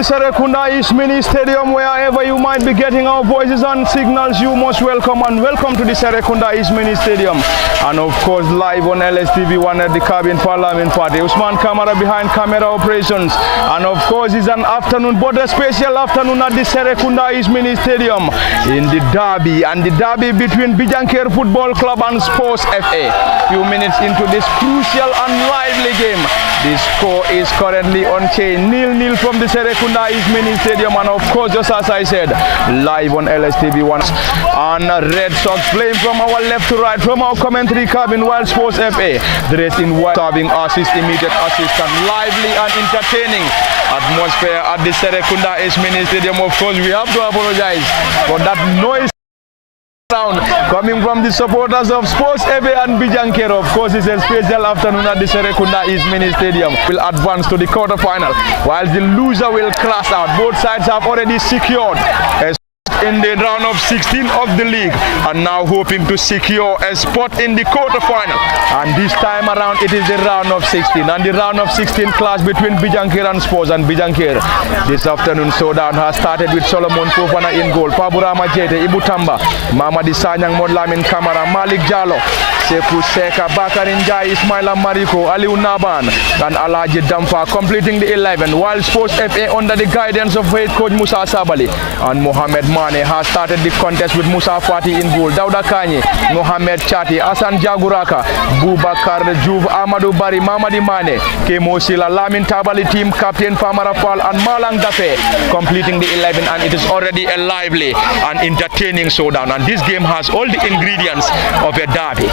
the Serekunda East Mini Stadium. Wherever you might be getting our voices and signals, you most welcome and welcome to the Serekunda East Mini Stadium. And of course, live on LSTV1 at the Cabin Parliament Party. Usman Kamara behind camera operations. And of course, it's an afternoon, but a special afternoon at the Serekunda East Mini Stadium in the derby. And the derby between Bijankerr Football Club and Spurs FA. Few minutes into this crucial and lively game. The score is currently unchanged, 0-0 from the Serekunda East Mini Stadium, and of course, just as I said, live on LSTV1. And Red Sox playing from our left to right, from our commentary cabin, while Sports FA dressed in white, serving assist, immediate assist, and lively and entertaining atmosphere at the Serekunda East Mini Stadium. Of course, we have to apologize for that noise coming from the supporters of Sports FA and Bijankerr. Of course, it's a special afternoon at the Serekunda East Mini Stadium. Will advance to the quarterfinal, while the loser will clash out. Both sides have already secured a in the round of 16 of the league, and now hoping to secure a spot in the quarterfinal. And this time around, it is the round of 16, and the round of 16 clash between Bijankerr and Spurs. And Bijankerr this afternoon showdown has started with Solomon Fofana in goal, Paburama Jete, Ibu Tamba, Mamadi Sanyang, Modlamin Kamara, Malik Jallo, Sefu Seka, Bakarin Jai, Ismaila Mariko, Aliu Naban, and Alaji Damfa completing the 11, while Sports FA under the guidance of head coach Musa Sabali and Mohamed Mane has started the contest with Musa Fati in goal, Dauda Kanye, Mohamed Chati, Hassan Jaguraka, Bubakar Juve, Amadou Bari, Mamadi Mane, Kemo Sila, Lamin Tabali team captain Famara Fall, and Malang Dafe completing the 11, and it is already a lively and entertaining showdown. And this game has all the ingredients of a derby.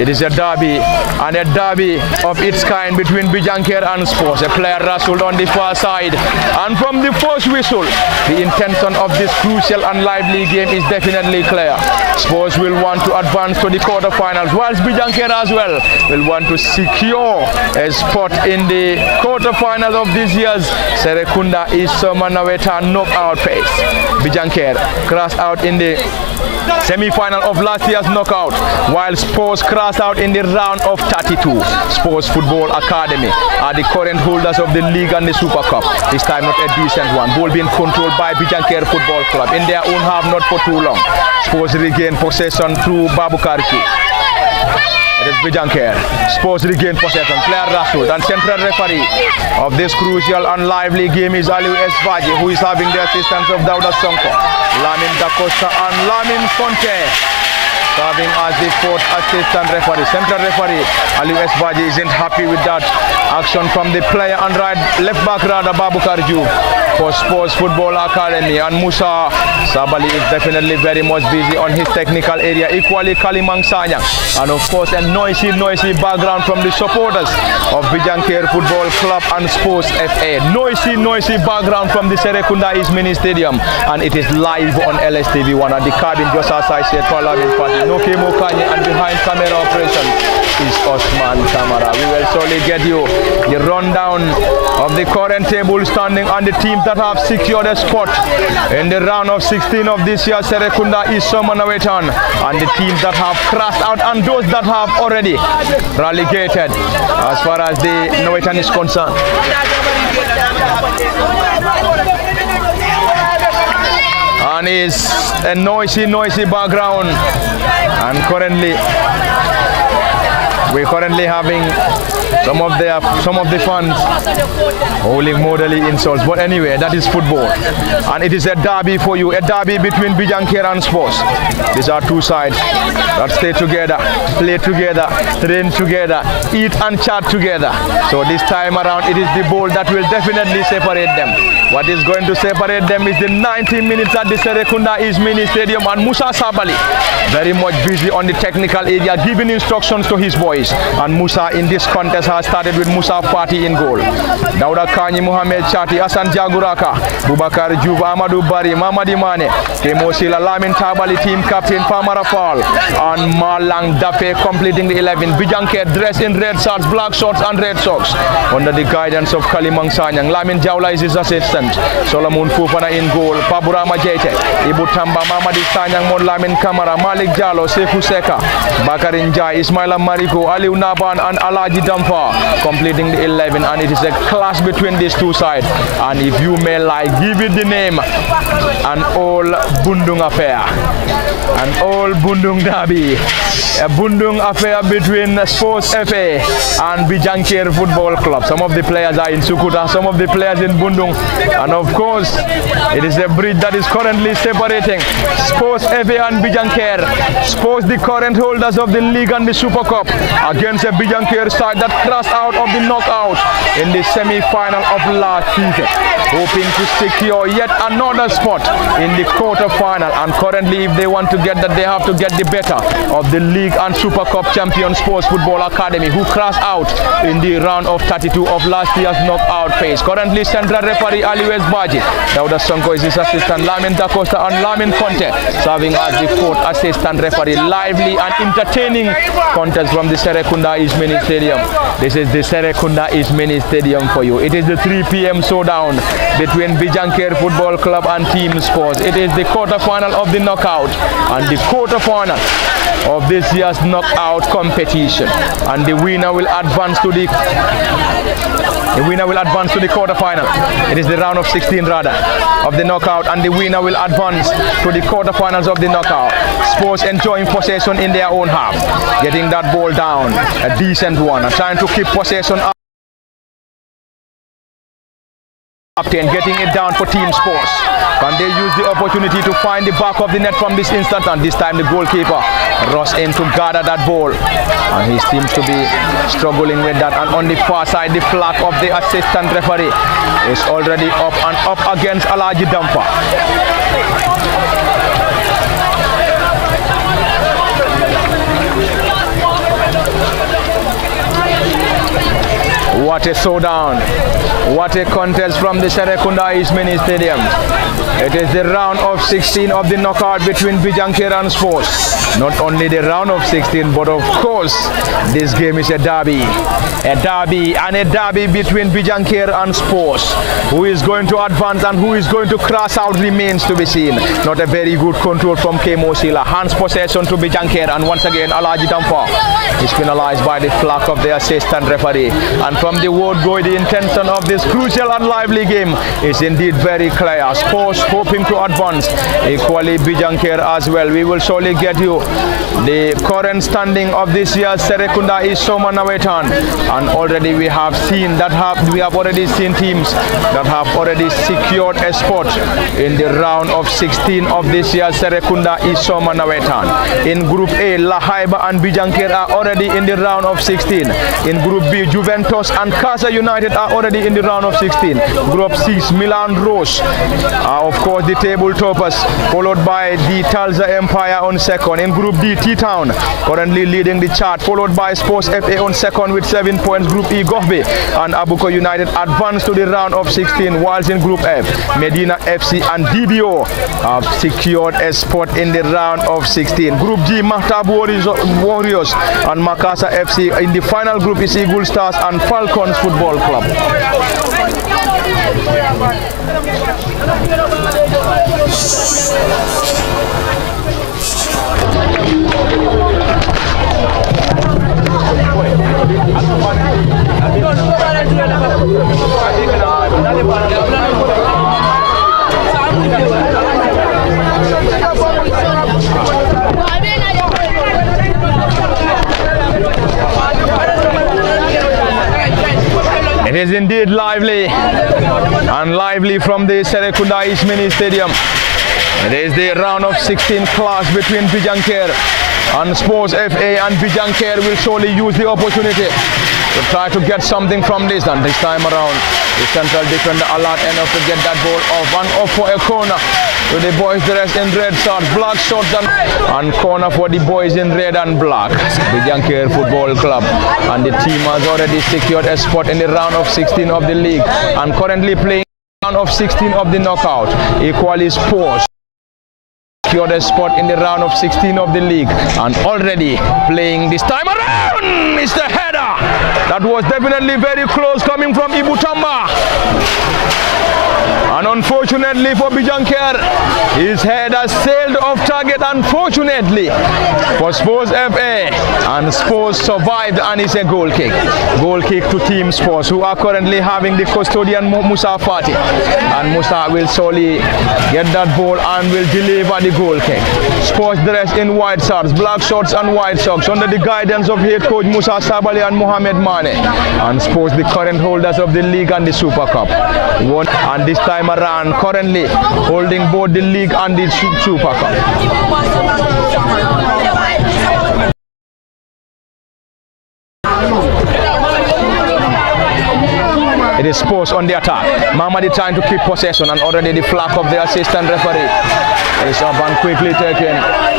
It is a derby, and a derby of its kind between Bijankerr and Spurs. A player wrestled on the far side, and from the first whistle, the intention of this crucial and lively game is definitely clear. Spurs will want to advance to the quarterfinals, whilst Bijankerr as well will want to secure a spot in the quarterfinals of this year's Serekunda East Somanaweta knockout phase. Bijankerr crashed out in the semi-final of last year's knockout, while Spurs crashed out in the round of 32. Spurs Football Academy are the current holders of the league and the Super Cup. This time not a decent one. Ball being controlled by Bijankerr Football Club in their own half, not for too long. Spurs regain possession through Babukarki. It is Bijankerr. Spurs regain possession. Player wrestled, and central referee of this crucial and lively game is Aliu Esvaji, who is having the assistance of Dauda Sonko, Lamin Da Costa, and Lamin Fonte serving as the fourth assistant referee. Central referee Aliu Esvaji isn't happy with that action from the player and left back rather Babukar Juve for Sports Football Academy, and Musa Sabali is definitely very much busy on his technical area. Equally Kalimang Sanyang, and of course a noisy background from the supporters of Bijankerr Football Club and Sports FA. Noisy background from the Serekunda East Mini Stadium, and it is live on LSTV1 at the cabin, just as I said, Parliament Party. No Kemo Kanye, and behind camera operation is Osman Kamara. We will surely get you the rundown of the current table standing and the teams that have secured a spot in the round of 16 of this year's Serekunda East Somanawetan, and the teams that have crashed out and those that have already relegated as far as the Nawetan is concerned. And it's a noisy background, and we're currently having some of the fans howling mortally insults. But anyway, that is football, and it is a derby for you, a derby between Bijankerr and Spurs. These are two sides that stay together, play together, train together, eat and chat together. So this time around, it is the ball that will definitely separate them. What is going to separate them is the 90 minutes at the Serekunda East Mini Stadium, and Musa Sabali very much busy on the technical area, giving instructions to his boys. And Musa in this contest has started with Musa Fati in goal, Dauda Kanye, Mohamed Chati, Hassan Jaguraka, Bubakar Juve, Amadou Bari, Mamadi Mane, Kemo Sila, Lamin Tabali team captain Famara Fall, and Malang Dafe completing the 11. Bijankerr dressed in red shorts, black shorts and red socks under the guidance of Kalimang Sanyang. Lamin Jawla is his assistant. Solomon Fofana in goal, Paburama Jete, Ibu Tamba, Mamadi Sanyang, Lamin Kamara, Malik Jallo, Sefu Seka, Bakarin Jai, Ismaila Mariko, Aliu Naban and Alaji Dampa completing the 11, and it is a clash between these two sides. And if you may like, give it the name, an old Bundung affair, an old Bundung derby, a Bundung affair between Spurs FA and Bijankerr Football Club. Some of the players are in Sukuta, some of the players in Bundung, and of course it is a bridge that is currently separating Spurs FA and Bijankerr. Spurs, the current holders of the league and the Super Cup, against a Bijankerr side that crashed out of the knockout in the semi-final of last season, hoping to secure yet another spot in the quarter-final. And currently, if they want to get that, they have to get the better of the league and Super Cup champion Sports Football Academy, who crashed out in the round of 32 of last year's knockout phase. Currently, central referee Aliwes Baji, Dauda Sonko is his assistant, Lamin Dacosta and Lamin Conte serving as the fourth assistant referee. Lively and entertaining contest from the Serekunda East Mini Stadium. This is the Serekunda East Mini Stadium for you. It is the 3 p.m. showdown between Bijankerr Football Club and Team Sports. It is the quarter-final of the knockout and the quarter-final of this year's knockout competition, and the winner will advance to the quarter-final. It is the round of 16 rather of the knockout, and the winner will advance to the quarter-finals of the knockout. Spurs enjoying possession in their own half, getting that ball down, a decent one, and trying to keep possession up and getting it down for Team Sports. Can they use the opportunity to find the back of the net from this instant? And this time the goalkeeper rushed in to gather that ball, and he seems to be struggling with that. And on the far side, the flag of the assistant referee is already up and up against Alaji Dampa. What a showdown, what a contest from the Serekunda East Mini Stadium. It is the round of 16 of the knockout between Bijankerr and Spurs. Not only the round of 16, but of course this game is a derby between Bijankerr and Spurs. Who is going to advance and who is going to crash out remains to be seen. Not a very good control from Kemo Sila. Hands possession to Bijankerr, and once again Alaji Dampa is penalized by the flag of the assistant referee. And from the word go, the intention of this crucial and lively game is indeed very clear. Spurs hoping to advance, equally Bijankerr as well. We will surely get you the current standing of this year's Serekunda is Somanawetan, and already we have seen that we have already seen teams that have already secured a spot in the round of 16 of this year's Serekunda is Somanawetan. In Group A, La Haiba and Bijankerr are already in the round of 16. In Group B, Juventus and Casa United are already in the round of 16. Group C, Milan Rose are of course the table toppers, followed by the Talza Empire on second. In Group D, T-Town currently leading the chart, followed by Sports FA on second with 7 points. Group E, Gohbe and Abuko United advance to the round of 16, whilst in Group F, Medina FC and DBO have secured a spot in the round of 16. Group G, Mahtab Warriors and Makassar FC. In the final group is Eagle Stars and Falcons Football Club. It is indeed lively and lively from the Serekunda East Mini Stadium. It is the round of 16 clash between Bijankerr and Sports FA, and Bijankerr will surely use the opportunity to try to get something from this. And this time around, the central defender alert enough to get that ball off and off for a corner to the boys dressed in red shorts, black shorts, and corner for the boys in red and black. Bijankerr Football Club, and the team has already secured a spot in the round of 16 of the league and currently playing round of 16 of the knockout. Equally Spurs secured a spot in the round of 16 of the league and already playing this time around. It's the header that was definitely very close coming from Ibutamba. And unfortunately for Bijankerr, his head has sailed off target, unfortunately for Spurs FA, and Spurs survived, and it's a goal kick. Goal kick to Team Spurs, who are currently having the custodian Musa Fati, and Musa will solely get that ball and will deliver the goal kick. Spurs dressed in white shirts, black shorts and white socks under the guidance of head coach Musa Sabali and Mohamed Mane, and Spurs the current holders of the league and the Super Cup. And this time around currently holding both the league and the Super Cup. It is Spurs on the attack. Mamadi trying to keep possession, and already the flag of the assistant referee is up and quickly taken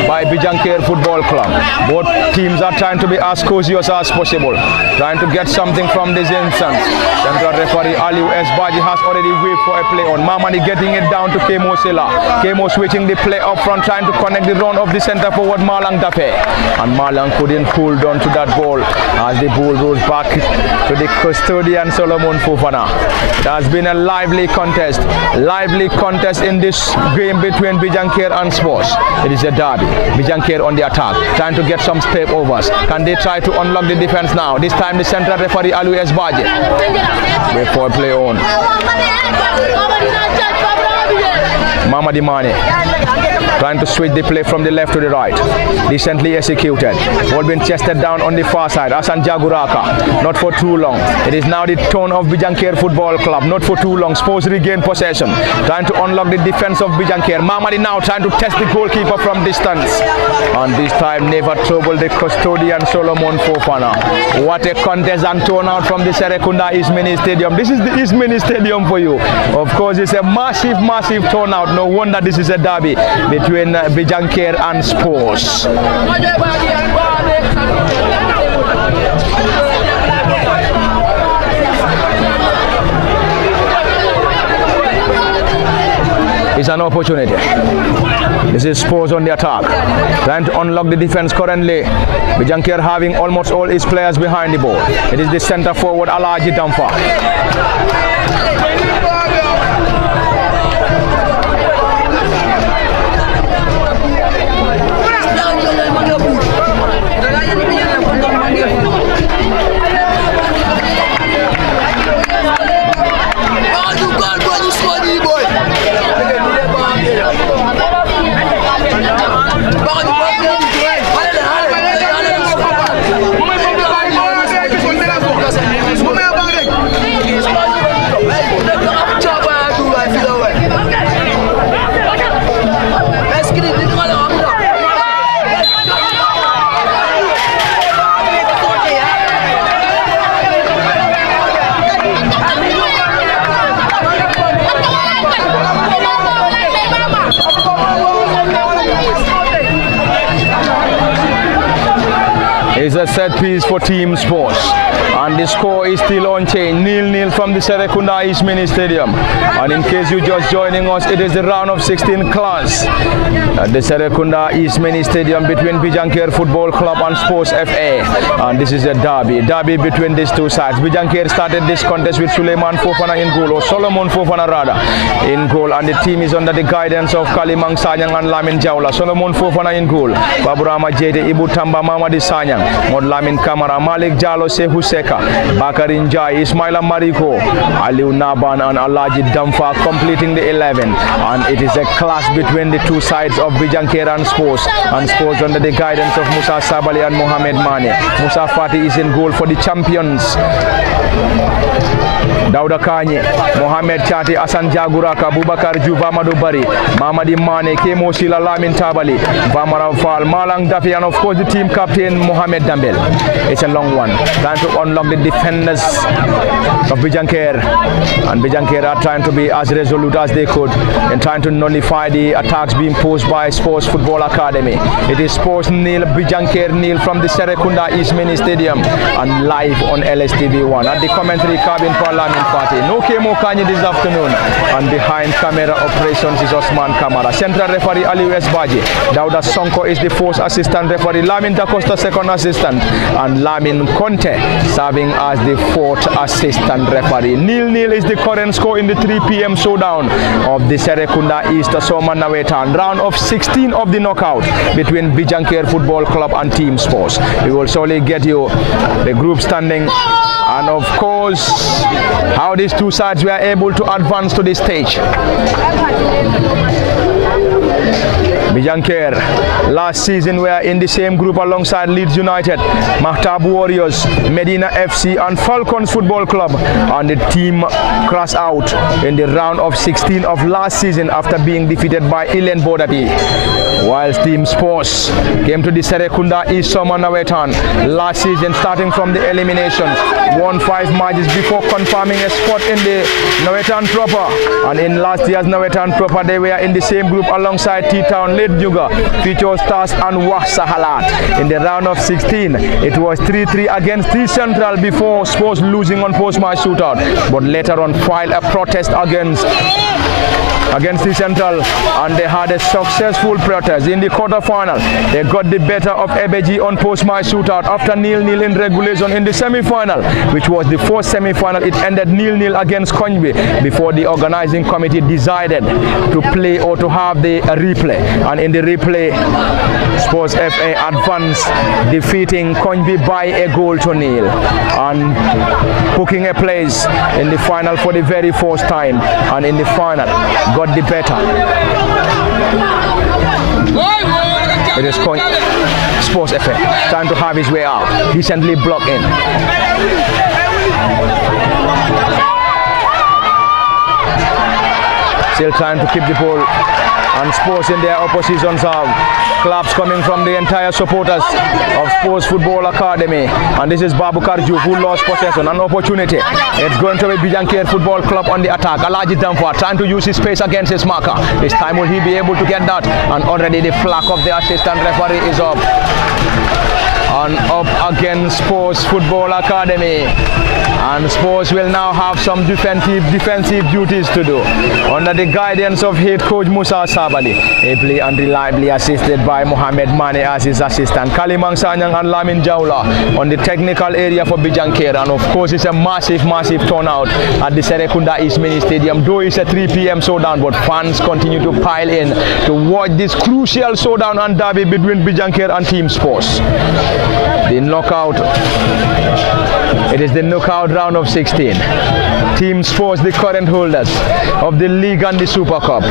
by Bijankerr Football Club. Both teams are trying to be as cautious as possible, trying to get something from this instance. Central referee Aliou Esbaji has already waved for a play on. Mamadi getting it down to Kemo Sela. Kemo switching the play up front, trying to connect the run of the centre forward Malang Dape. And Malang couldn't hold on to that ball as the ball goes back to the custodian Solomon Fofana. It has been a lively contest in this game between Bijankerr and Spurs. It is a derby. Bijankerr on the attack, trying to get some step overs. Can they try to unlock the defense now? This time the central referee Aliou Esbaji. Wait for a play on. Mamadi Mane trying to switch the play from the left to the right. Decently executed. Ball being chested down on the far side. Hassan Jaguraka. Not for too long. It is now the turn of Bijankerr Football Club. Not for too long. Spurs regain possession. Trying to unlock the defense of Bijankerr. Mamadi now trying to test the goalkeeper from distance. And this time never trouble the custodian Solomon Fofana. What a contest and turnout from the Serekunda East Mini Stadium. This is the East Mini Stadium for you. Of course, it's a massive turnout. No wonder this is a derby between Bijankerr and Spurs. It's an opportunity. This is Spurs on the attack, trying to unlock the defense currently. Bijankerr having almost all his players behind the ball. It is the centre forward Alaji Damfa. It's a set piece for Team Spurs, and the score is still unchanged, 0-0 from the Serekunda East Mini Stadium. And in case you're just joining us, it is the round of 16 class at the Serekunda East Mini Stadium between Bijankerr Football Club and Spurs FA, and this is a derby between these two sides. Bijankerr started this contest with Suleiman Fofana in goal, or Solomon Fofana rather, in goal, and the team is under the guidance of Kalimang Sanyang and Lamin Jawla. Solomon Fofana in goal, Baburama Jede, Ibu Tamba, Mamadi Sanyang, Mod Lamin Kamara, Malik Jalo, Sehu Seka, Bakarin Jai, Ismaila Mariko, Aliou Naban and Alaji Damfa completing the 11. And it is a clash between the two sides of Bijankerr and Spurs under the guidance of Musa Sabali and Mohamed Mane. Musa Fati is in goal for the champions. Dauda Kanye, Mohamed Chati, Hassan Jaguraka, Bubakar Juba Madubari, Mamadi Mane, Kemo Sila Lamin Tabali, Vamara Fal, Malang Dafi, and of course the team captain Mohamed Dambel. It's a long one. Trying to unlock the defenders of Bijankerr, and Bijankerr are trying to be as resolute as they could and trying to nullify the attacks being posed by Spurs Football Academy. It is Spurs 0, Bijankerr 0 from the Serekunda East Mini Stadium, and live on LSTV1. At the commentary cabin for Lamin Party. No Kemo Kanye this afternoon, and behind camera operations is Osman Kamara. Central referee Aliou Esbaji. Dauda Sonko is the first assistant referee. Lamin Da Costa second assistant. assistant, and Lamin Conte serving as the 4th assistant referee. 0-0 is the current score in the 3 p.m. showdown of the Serekunda East Soma Nawetan round of 16 of the knockout between Bijankerr Football Club and Team Sports. We will surely get you the group standing and of course how these two sides were able to advance to this stage. Bijankerr last season were in the same group alongside Leeds United, Mahtab Warriors, Medina FC and Falcons Football Club, and the team crashed out in the round of 16 of last season after being defeated by Ilen Bodapi. Whilst Team Sports came to the Serekunda East Soma Nawetan last season, starting from the eliminations, won 5 matches before confirming a spot in the Nawetan proper, and in last year's Nawetan proper they were in the same group alongside T-Town, Late Juga, Future Stars and Wah Sahalat. In the round of 16 it was 3-3 against T Central before Sports losing on post-match shootout, but later on filed a protest against T Central and they had a successful protest. In the quarter-final they got the better of Ebeji on post-match shootout after 0-0 in regulation. In the semi-final, which was the first semi-final, it ended 0-0 against Konjwe before the organizing committee decided to play or to have the replay, and in the replay Sports FA advanced, defeating Konjwe by a goal to 0 and booking a place in the final for the very first time, and in the final got the better. It is Sports FA trying to have his way out, decently blocked in. Still trying to keep the ball, and Sports in their opposition half. Claps coming from the entire supporters of Sports Football Academy, and this is Babu Karju who lost possession. An opportunity. It's going to be Bijankerr Football Club on the attack. Alaji Damfa trying to use his space against his marker. This time will he be able to get that? And already the flag of the assistant referee is up. And up against Sports Football Academy, and Sports will now have some defensive duties to do under the guidance of head coach Musa Sabali, ably and reliably assisted by Mohamed Mane as his assistant, Kalimang Sanyang and Lamin Jaula on the technical area for Bijankerr. And of course it's a massive turnout at the Serekunda East Mini Stadium, though it's a 3 p.m. showdown, but fans continue to pile in to watch this crucial showdown and derby between Bijankerr and Team Sports. The knockout, it is the knockout round of 16. Team Sports, the current holders of the league and the Super Cup.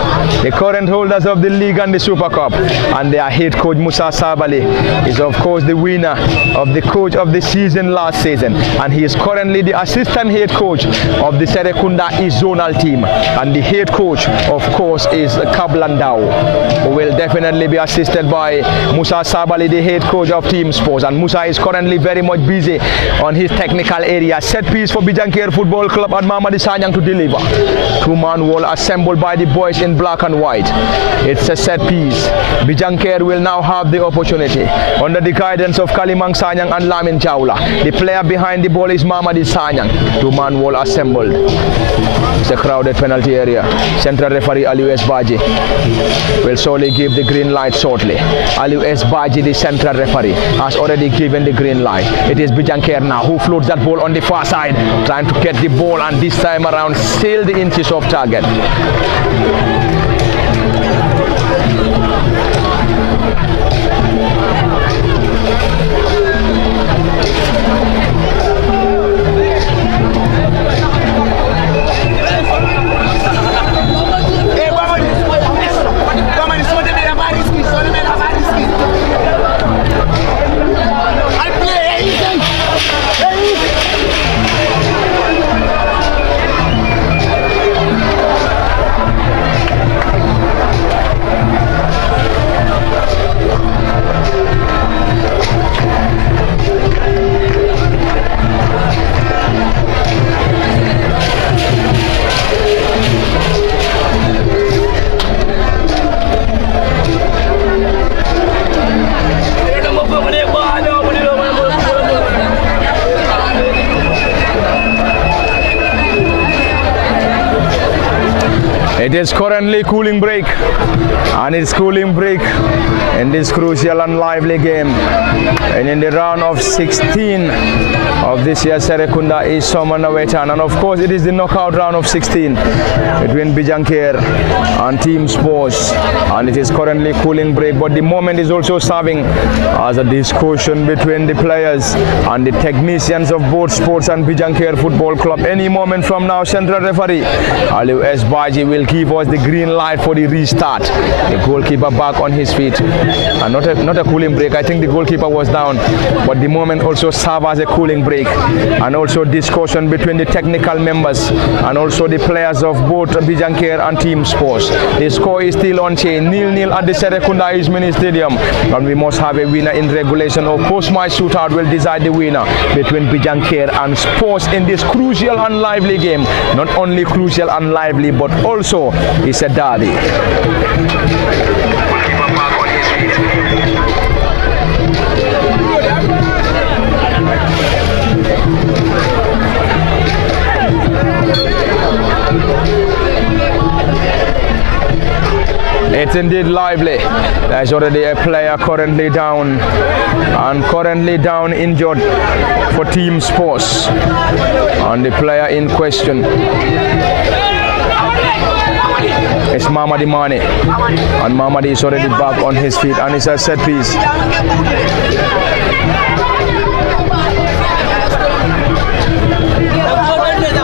The current holders of the league and the Super Cup, and their head coach Musa Sabali is of course the winner of the coach of the season last season, and he is currently the assistant head coach of the Serekunda East Zonal team, and the head coach of course is Kablandao, who will definitely be assisted by Musa Sabali, the head coach of Team Sports. And Musa is currently very much busy on his technical area. Set piece for Bijankerr Football Club and Mamadi Sanyang to deliver. 2-man wall assembled by the boys in black and white. It's a set piece. Bijankerr will now have the opportunity under the guidance of Kalimang Sanyang and Lamin Jaula. The player behind the ball is Mamadi Sanyang. 2-man wall assembled. It's a crowded penalty area. Central referee Aliu S. Baji will surely give the green light shortly. Aliu S. Baji, the central referee, has already given the green light. It is Bijankerr now who floats that ball on the far side, trying to get the ball, and this time around still the inches off target. It is currently cooling break, and it's cooling break in this crucial and lively game. And in the round of 16 of this year's Serekunda is Soman Awetan, and of course it is the knockout round of 16 between Bijankerr and Team Spurs, and it is currently cooling break, but the moment is also serving as a discussion between the players and the technicians of both Sports and Bijankerr Football Club. Any moment from now, central referee Aliu S. Baji will give us the green light for the restart. The goalkeeper back on his feet, and not a cooling break. I think the goalkeeper was down, but the moment also serve as a cooling break, and also discussion between the technical members and also the players of both Bijankerr and Team Sports. The score is still on chain, 0-0 at the Serekunda Mini Stadium, and we must have a winner in regulation, or post-match shootout will decide the winner between Bijankerr and Sports in this crucial and lively game. Not only crucial and lively, but also it's a derby. It's indeed lively. There's already a player currently down, and currently down injured for Team Sports, and the player in question is Mamadi Mane, and Mamadi is already back on his feet, and it's a set piece.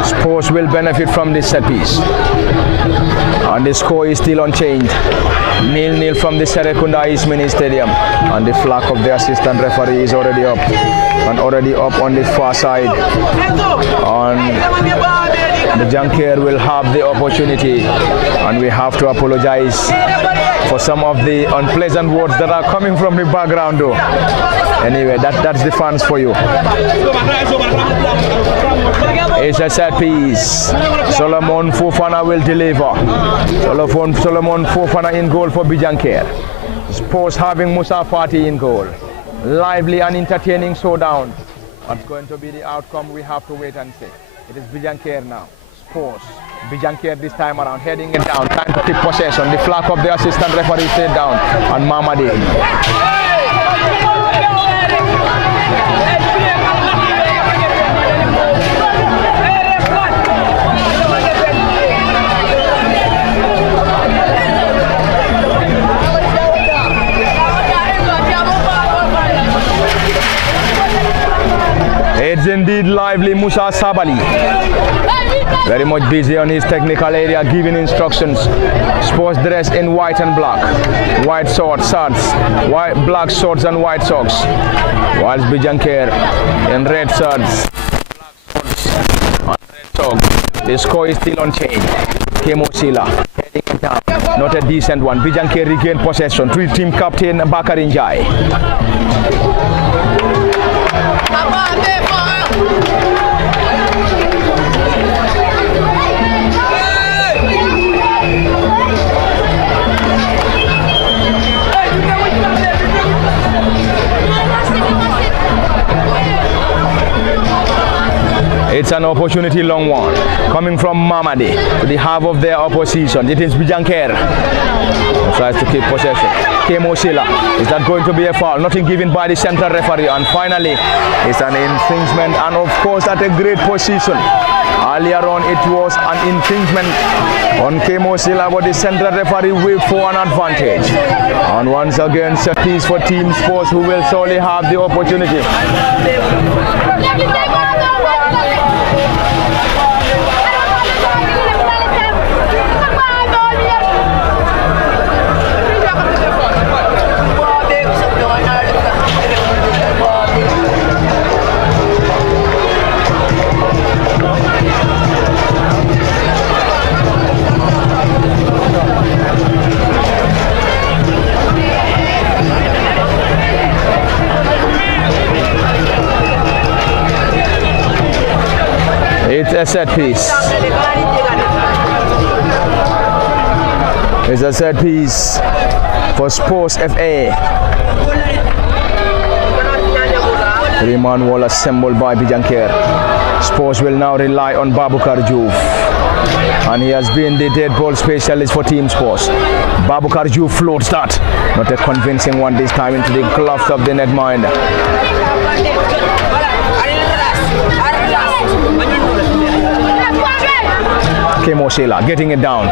Sports will benefit from this set piece, and the score is still unchanged, 0-0 from the Serekunda Mini Stadium, and the flag of the assistant referee is already up, and already up on the far side, and Bijankerr will have the opportunity, and we have to apologize for some of the unpleasant words that are coming from the background though. Anyway, that's the fans for you. It's a set piece. Solomon Fofana will deliver. Solomon Fofana in goal for Bijankerr. Sports having Musa Fati in goal. Lively and entertaining showdown. What's going to be the outcome, we have to wait and see. It is Bijankerr now. Sports. Bijankerr this time around, heading it down, trying to keep possession. The flag of the assistant referee stayed down, and Mamadi. It's indeed lively. Musa Sabali, very much busy on his technical area, giving instructions. Sports dressed in white and black, white shorts, white, black shorts and white socks, whilst Bijankerr in red shirts, black shorts and red socks. The score is still unchanged. Kemo Sila heading it down, not a decent one. Bijankerr regained possession. Team captain Bakari Njai. It's an opportunity long one, coming from Mamadi to the half of their opposition. It is Bijankerr tries to keep possession. Kemo Sila, is that going to be a foul? Nothing given by the central referee, and finally it's an infringement, and of course at a great position. Earlier on it was an infringement on Kemo Sila, but the central referee waved for an advantage. And once again, set piece for Team Sports, who will surely have the opportunity. It's a set piece. It's a set piece for Sports FA. Three-man wall assembled by Bijankerr. Sports will now rely on Babukar Juve. and he has been the dead ball specialist for Team Spurs. Babukar Ju floats that, not a convincing one this time into the gloves of the netminder. Kemo Sheila getting it down.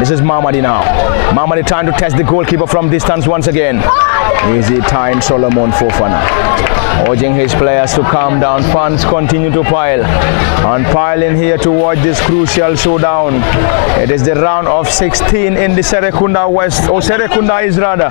This is Mamadi now. Mamadi trying to test the goalkeeper from distance once again. Easy time, Solomon Fofana. Urging his players to calm down. Fans continue to pile in here to watch this crucial showdown. It is the round of 16 in the Serekunda West, or Serekunda is rather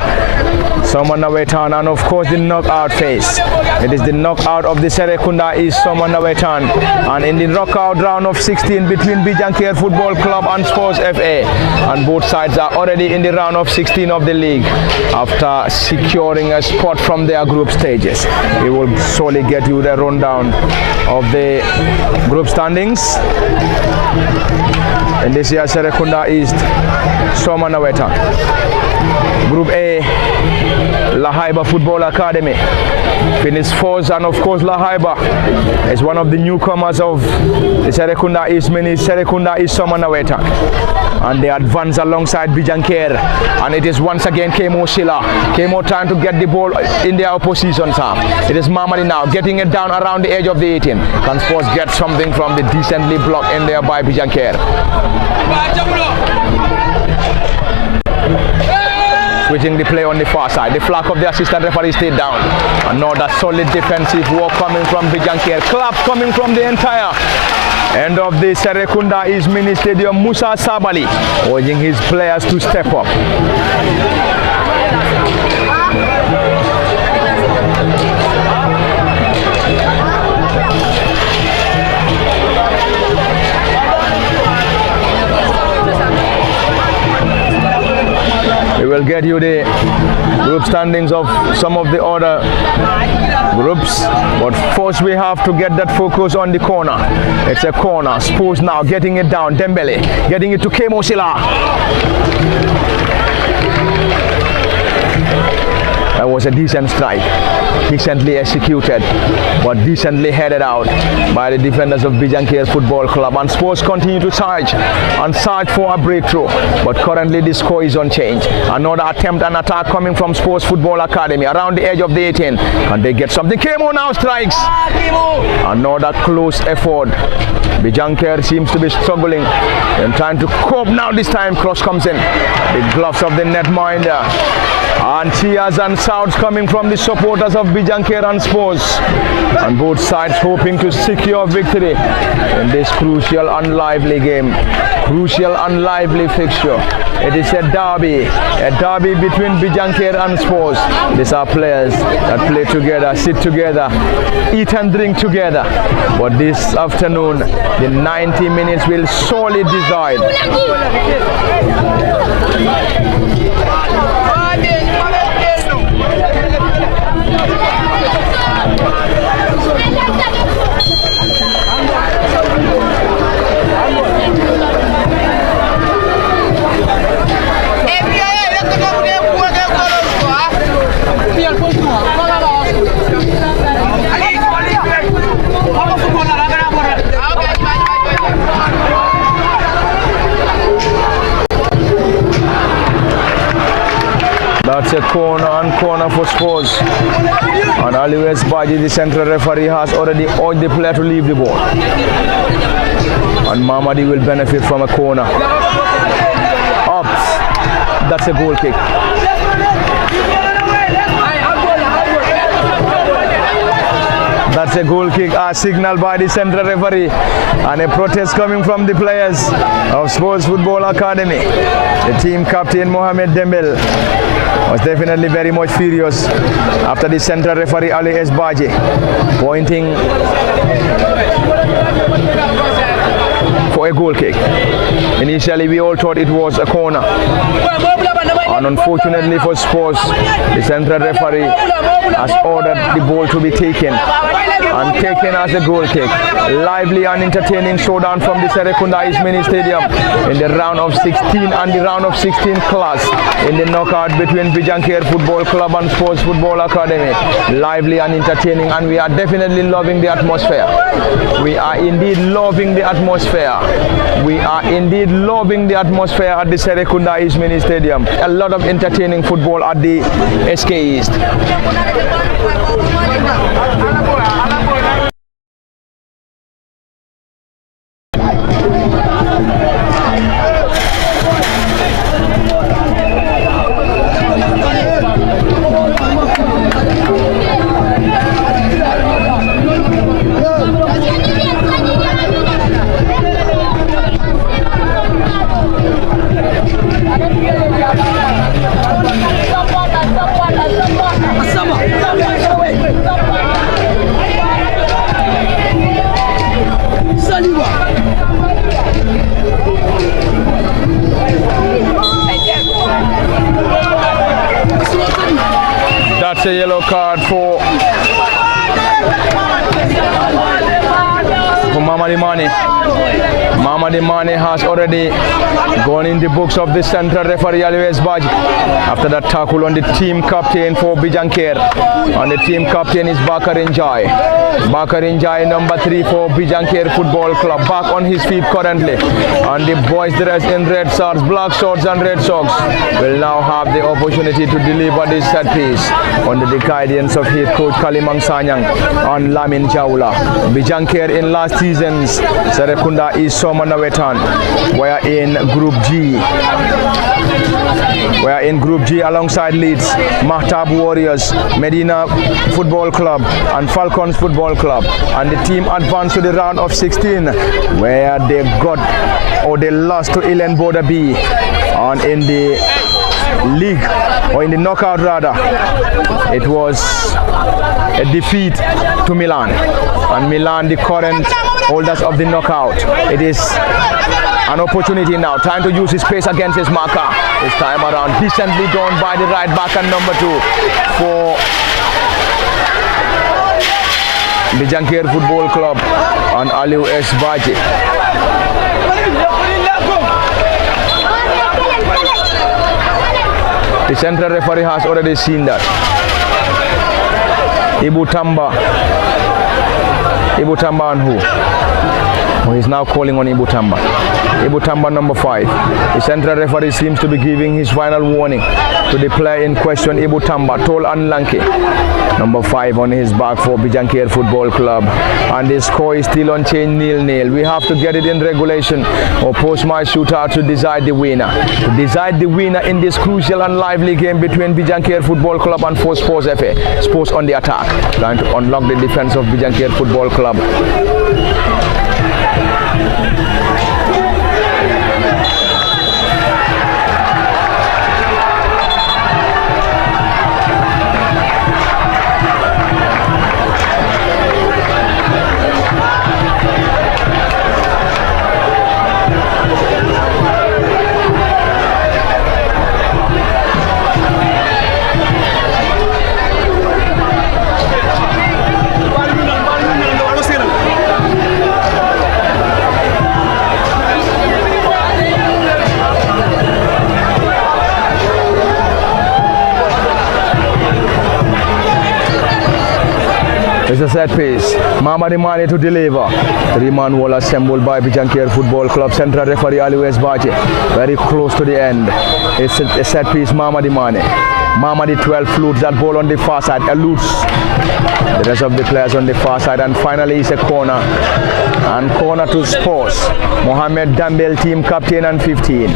Somanawetan, and of course the knockout phase. It is the knockout of the Serekunda East Somanawetan, and in the knockout round of 16 between Bijankerr Football Club and Spurs FA, and both sides are already in the round of 16 of the league after securing a spot from their group stages. We will solely get you the rundown of the group standings in this year's Serekunda East Somanawetan. Group A, Lahaiba Football Academy finished fourth, and of course Lahaiba is one of the newcomers of the Serekunda East Mini Serekunda East Somanawetan, and they advance alongside Bijankerr, and it is once again Kemo Sheila. Kemo trying to get the ball in their opposition, sir. It is Mamadi now getting it down around the edge of the 18. Can Spurs get something from the decently blocked in there by Bijankerr? Switching the play on the far side. The flag of the assistant referee stayed down. Another solid defensive work coming from Bijankerr. Clap coming from the entire end of the Serekunda East Mini Stadium. Musa Sabali urging his players to step up. We will get you the group standings of some of the other groups, but first we have to get that focus on the corner. It's a corner. Spurs now getting it down. Dembele getting it to Kemo Sheila. That was a decent strike, decently executed, but decently headed out by the defenders of Bijankerr Football Club. And Spurs continue to charge and search for a breakthrough, but currently the score is unchanged. Another attempt and attack coming from Spurs Football Academy around the edge of the 18. Can they get something? Kemo now strikes. Another close effort. Bijankerr seems to be struggling and trying to cope now. This time cross comes in. The gloves of the netminder. And cheers and shouts coming from the supporters of Bijankerr and Spurs, and both sides hoping to secure victory in this crucial and lively game, crucial and lively fixture. It is a derby between Bijankerr and Spurs. These are players that play together, sit together, eat and drink together. But this afternoon, the 90 minutes will surely decide. That's a corner for Spurs. And Ali Baji, the central referee, has already urged the player to leave the ball. And Mamadi will benefit from a corner. Up. That's a goal kick. That's a goal kick as signaled by the central referee, and a protest coming from the players of Spurs Football Academy. The team captain Mohamed Dembele was definitely very much furious after the central referee Ali Baji pointing for a goal kick. Initially, we all thought it was a corner. And unfortunately for Spurs, the central referee has ordered the ball to be taken and taken as a goal kick. Lively and entertaining showdown from the Serekunda East Mini Stadium in the round of 16 and the round of 16 class in the knockout between Bijankerr Football Club and Spurs Football Academy. Lively and entertaining, and we are definitely loving the atmosphere. We are indeed loving the atmosphere. We are indeed loving the atmosphere at the Serekunda East Mini Stadium. A lot of entertaining football at the SK East. That's a yellow card for Mamadi Mane. Mamadi Mane has already gone in the books of the central referee Aliwes Baji after that tackle on the team captain for Bijankerr, and the team captain is Bijankerr Njai. Bijankerr Njai, number 3 for Bijankerr Football Club, back on his feet currently, and the boys dressed in red shorts, black shorts and red socks will now have the opportunity to deliver this set piece under the guidance of head coach Kalimang Sanyang and Lamin Jaula. Bijankerr in last season's Serekunda is Somanawetan. We are in Group G. We are in Group G alongside Leeds, Mahtab Warriors, Medina Football Club and Falcons Football Club, and the team advanced to the round of 16 where they lost to Ilen Boda B, and in the league, or in the knockout rather, it was a defeat to Milan, and Milan the current holders of the knockout. It is an opportunity now, time to use his pace against his marker. This time around, decently done by the right back and number 2 for Bijankerr Football Club and Aliwes Baji. The central referee has already seen that. Ibu Tamba and who? Oh, he's now calling on Ibu Tamba. Ibu Tamba, number 5. The central referee seems to be giving his final warning to the player in question, Ibu Tamba, tall and lanky. Number 5 on his back for Bijankerr Football Club. And the score is still unchanged, 0-0. We have to get it in regulation or post-match shootout to decide the winner. To decide the winner in this crucial and lively game between Bijankerr Football Club and Spurs FA. Spurs on the attack, trying to unlock the defense of Bijankerr Football Club. It's a set piece. Mamadi Mane to deliver. 3-man wall assembled by Bijankerr Football Club. Central referee Aliwes Baji. Very close to the end. It's a set piece. Mamadi Mane. Mamadi 12 floats that ball on the far side. Eludes the rest of the players on the far side. And finally it's a corner. And corner to Spurs. Mohamed Dambel, team captain and 15.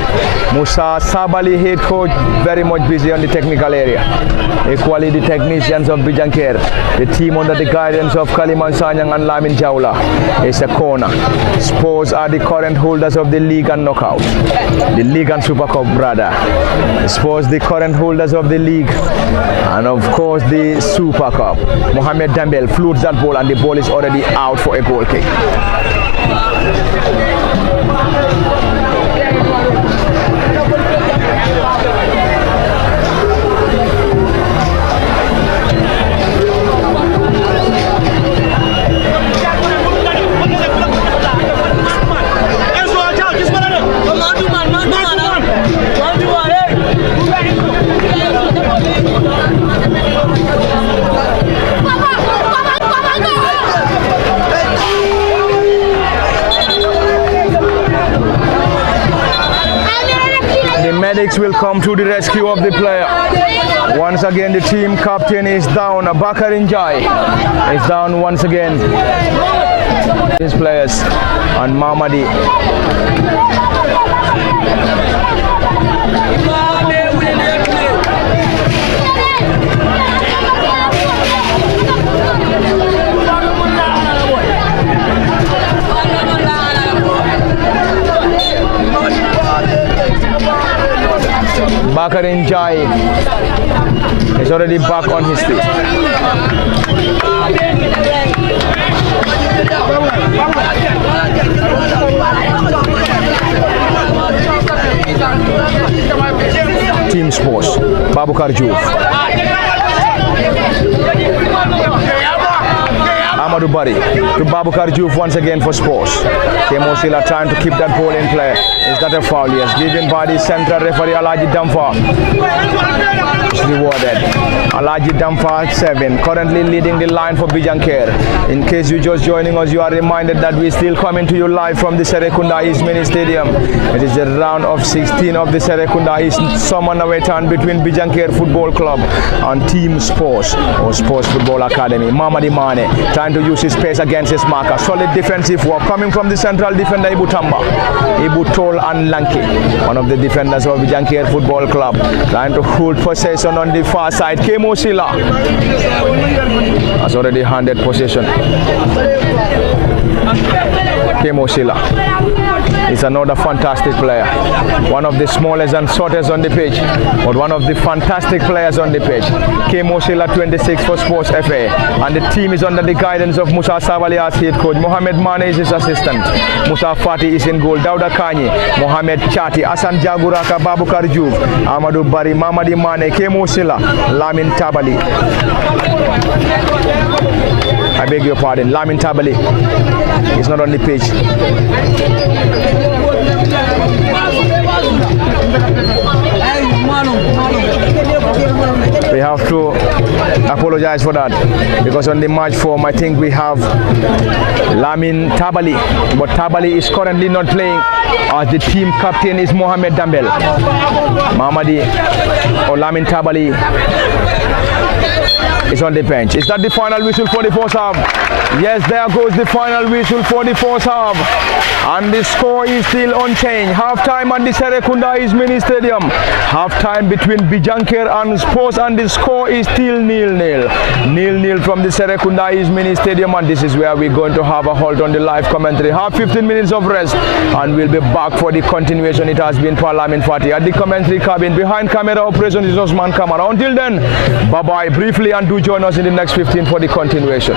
Musa Sabali, head coach, very much busy on the technical area. Equally the technicians of Bijankerr. The team under the guidance of Kaliman Sanyang and Lamin Jaula. It's a corner. Spurs are the current holders of the league and knockout. The league and Super Cup rather. Spurs the current holders of the league and of course the Super Cup. Mohamed Dambel floats that ball and the ball is already out for a goal kick. Medics will come to the rescue of the player. Once again, the team captain is down. Bijankerr is down once again. These players and Mamadi. Bijankerr is already back on his feet. Team Spurs, Bijankerr. Amadou Barry to Bijankerr once again for Spurs. Kemosila trying to keep that ball in play. Is that a foul? Yes, given by the central referee Alaji Damfa. Is rewarded. Alaji Damfa 7, currently leading the line for Bijankerr. In case you're just joining us, you are reminded that we're still coming to you live from the Serekunda East Mini Stadium. It is the round of 16 of the Serekunda East Summer Nawetan between Bijankerr Football Club and Team Spurs or Spurs Football Academy. Mamadi Mane trying to use his pace against his marker. Solid defensive work coming from the central defender Ibu Tamba. Ibu Tol and Lanky, one of the defenders of Bijankerr Football Club, trying to hold possession on the far side. Kemosila has already handed possession. Kemosila is another fantastic player. One of the smallest and shortest on the pitch, but one of the fantastic players on the pitch. Kemosila 26 for Sports FA, and the team is under the guidance of Musa Sabali as head coach. Mohamed Mane is his assistant. Musa Fati is in goal. Dauda Kanyi, Mohamed Chati, Asan Jaguraka, Bijankerr, Amadou Barry, Mamadi Mane, Kemosila, Lamin Tabali. I beg your pardon, Lamin Tabali is not on the pitch. We have to apologize for that, because on the match form I think we have Lamin Tabali, but Tabali is currently not playing as the team captain is Mohamed Dambel. Mamadi or Lamin Tabali is on the bench. Is that the final whistle for the first half? Yes, there goes the final whistle for the first half. And the score is still unchanged. Half time at the Serekunda East Mini Stadium. Half time between Bijankerr and Spurs, and the score is still 0-0. 0-0 from the Serekunda East Mini Stadium, and this is where we're going to have a halt on the live commentary. Have 15 minutes of rest, and we'll be back for the continuation. It has been Parlament Fati at the commentary cabin. Behind camera operation is Osman Kamara. Until then, bye-bye briefly, and do join us in the next 15 for the continuation.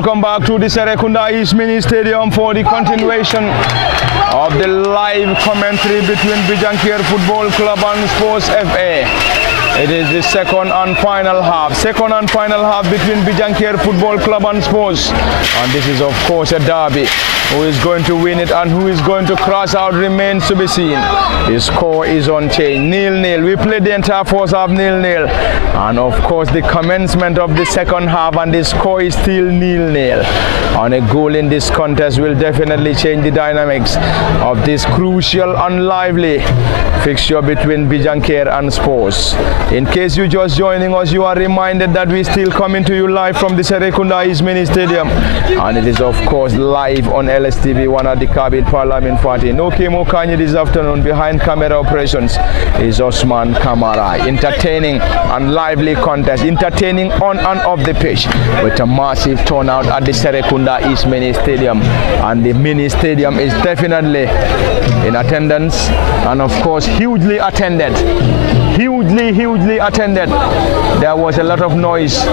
Welcome back to the Serekunda East Mini Stadium for the continuation of the live commentary between Bijankerr Football Club and Spurs FA. It is the second and final half between Bijankerr Football Club and Spurs. And this is of course a derby. Who is going to win it and who is going to cross out remains to be seen. The score is unchanged, 0-0. We played the entire first half 0-0. And of course the commencement of the second half and the score is still 0-0. And a goal in this contest will definitely change the dynamics of this crucial and lively fixture between Bijankerr and Spurs. In case you're just joining us, you are reminded that we still coming to you live from the Serekunda East Mini Stadium. And it is of course live on LSTV 1 at the Kabin Parliament Party. No Kemo Kanye this afternoon. Behind camera operations is Osman Kamara. Entertaining and lively contest, entertaining on and off the pitch with a massive turnout at the Serekunda East Mini Stadium. And the mini stadium is definitely in attendance and of course hugely attended. Hugely attended. There was a lot of noise.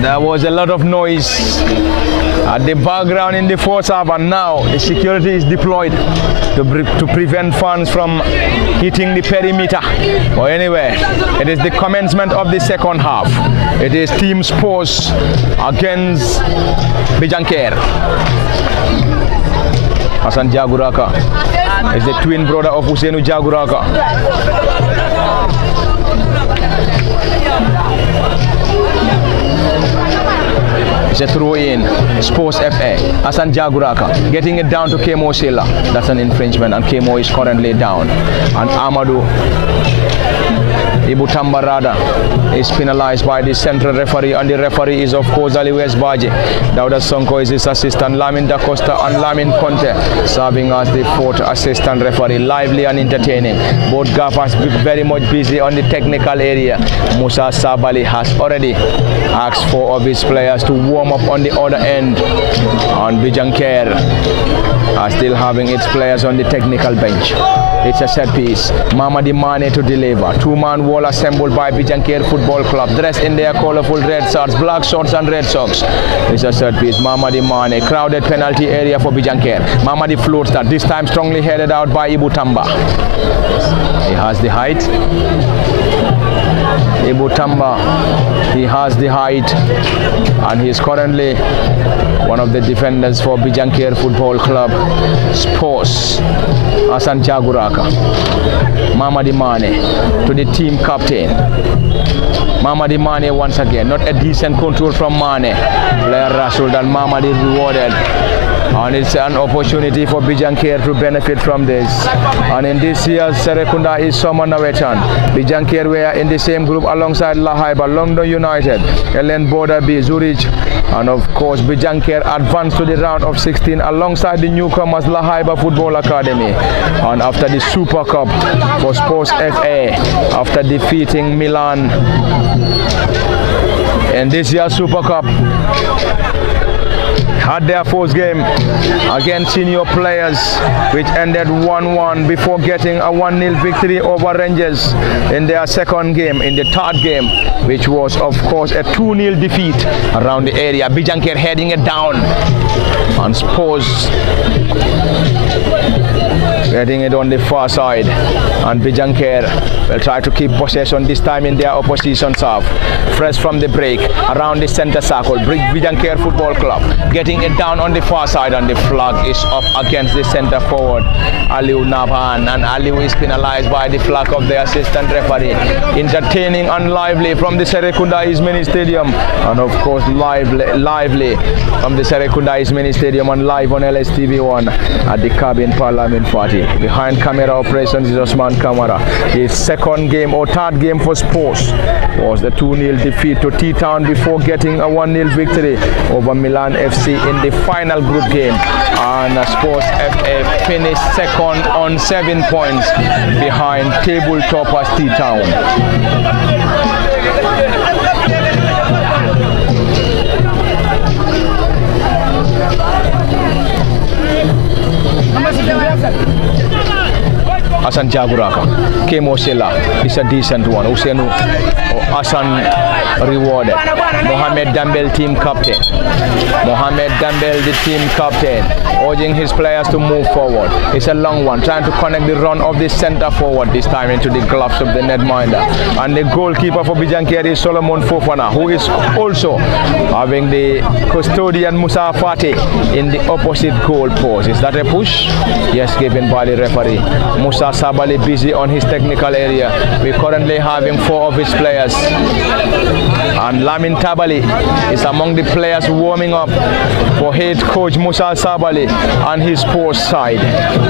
There was a lot of noise at the background in the first half, and now the security is deployed to prevent fans from hitting the perimeter. But anyway, it is the commencement of the second half. It is Team Spurs against Bijankerr. Hassan Jaguraka is the twin brother of Usainu Jaguraka. It's a throw in, Spurs FA. Hassan Jaguraka getting it down to Kemo Silla. That's an infringement and Kemo is currently down. And Amadou Ibu Tambarada is penalized by the central referee, and the referee is of course Ali West Baji. Dauda Sonko is his assistant, Lamin Da Costa and Lamin Conte serving as the fourth assistant referee. Lively and entertaining. Both gaffers very much busy on the technical area. Musa Sabali has already asked 4 of his players to warm up on the other end, and Bijankerr are still having its players on the technical bench. It's a set piece. Mamadi Mane to deliver. 2-man wall assembled by Bijankerr Football Club, dressed in their colorful red shirts, black shorts and red socks. It's a set piece. Mamadi Mane, crowded penalty area for Bijankerr. Mamadi floats that, this time strongly headed out by Ibu Tamba. He has the height. Ibu Tamba, he has the height, and he is currently one of the defenders for Bijankerr Football Club. Spurs, Hassan Jaguraka. Mamadi Mane to the team captain. Mamadi Mane once again, not a decent control from Mane. Player wrestled and Mamadi rewarded. And it's an opportunity for Bijankerr to benefit from this. And in this year's Serekunda is Summer Nawetan. Bijankerr were in the same group alongside Lahaiba, London United, Ellen Border B, Zurich, and of course Bijankerr advanced to the round of 16 alongside the newcomers Lahaiba Football Academy. And after the Super Cup for Spurs FA, after defeating Milan in this year's Super Cup, had their first game against senior players, which ended 1-1 before getting a 1-0 victory over Rangers in their second game, in the third game, which was of course a 2-0 defeat around the area. Bijankerr heading it down, and Spurs getting it on the far side, and Bijankerr will try to keep possession this time in their opposition's half. Fresh from the break around the center circle, Bijankerr Football Club getting it down on the far side, and the flag is up against the center forward Aliou Nabhan, and Aliou is penalized by the flag of the assistant referee. Entertaining and lively from the Serekunda East Mini Stadium, and of course lively from the Serekunda East Mini Stadium and live on LSTV1 at the Kabin Parliament Party. Behind camera operations is Osman Kamara. His second game or third game for Spurs was the 2-0 defeat to T-Town before getting a 1-0 victory over Milan FC in the final group game. And Spurs FA finished second on 7 points behind table toppers T-Town. Asan Jaguraka. Kemo Sela is a decent one. Usenu Asan rewarded. Mohamed Dambel, team captain. Mohamed Dambel, the team captain, urging his players to move forward. It's a long one, trying to connect the run of the center forward this time into the gloves of the netminder. And the goalkeeper for Bijankerr is Solomon Fofana, who is also having the custodian Musa Fatih in the opposite goal post. Is that a push? Yes, given by the referee. Musa Sabali busy on his technical area. We're currently having 4 of his players. And Lamin Tabali is among the players warming up for head coach Musa Sabali and his Spurs side.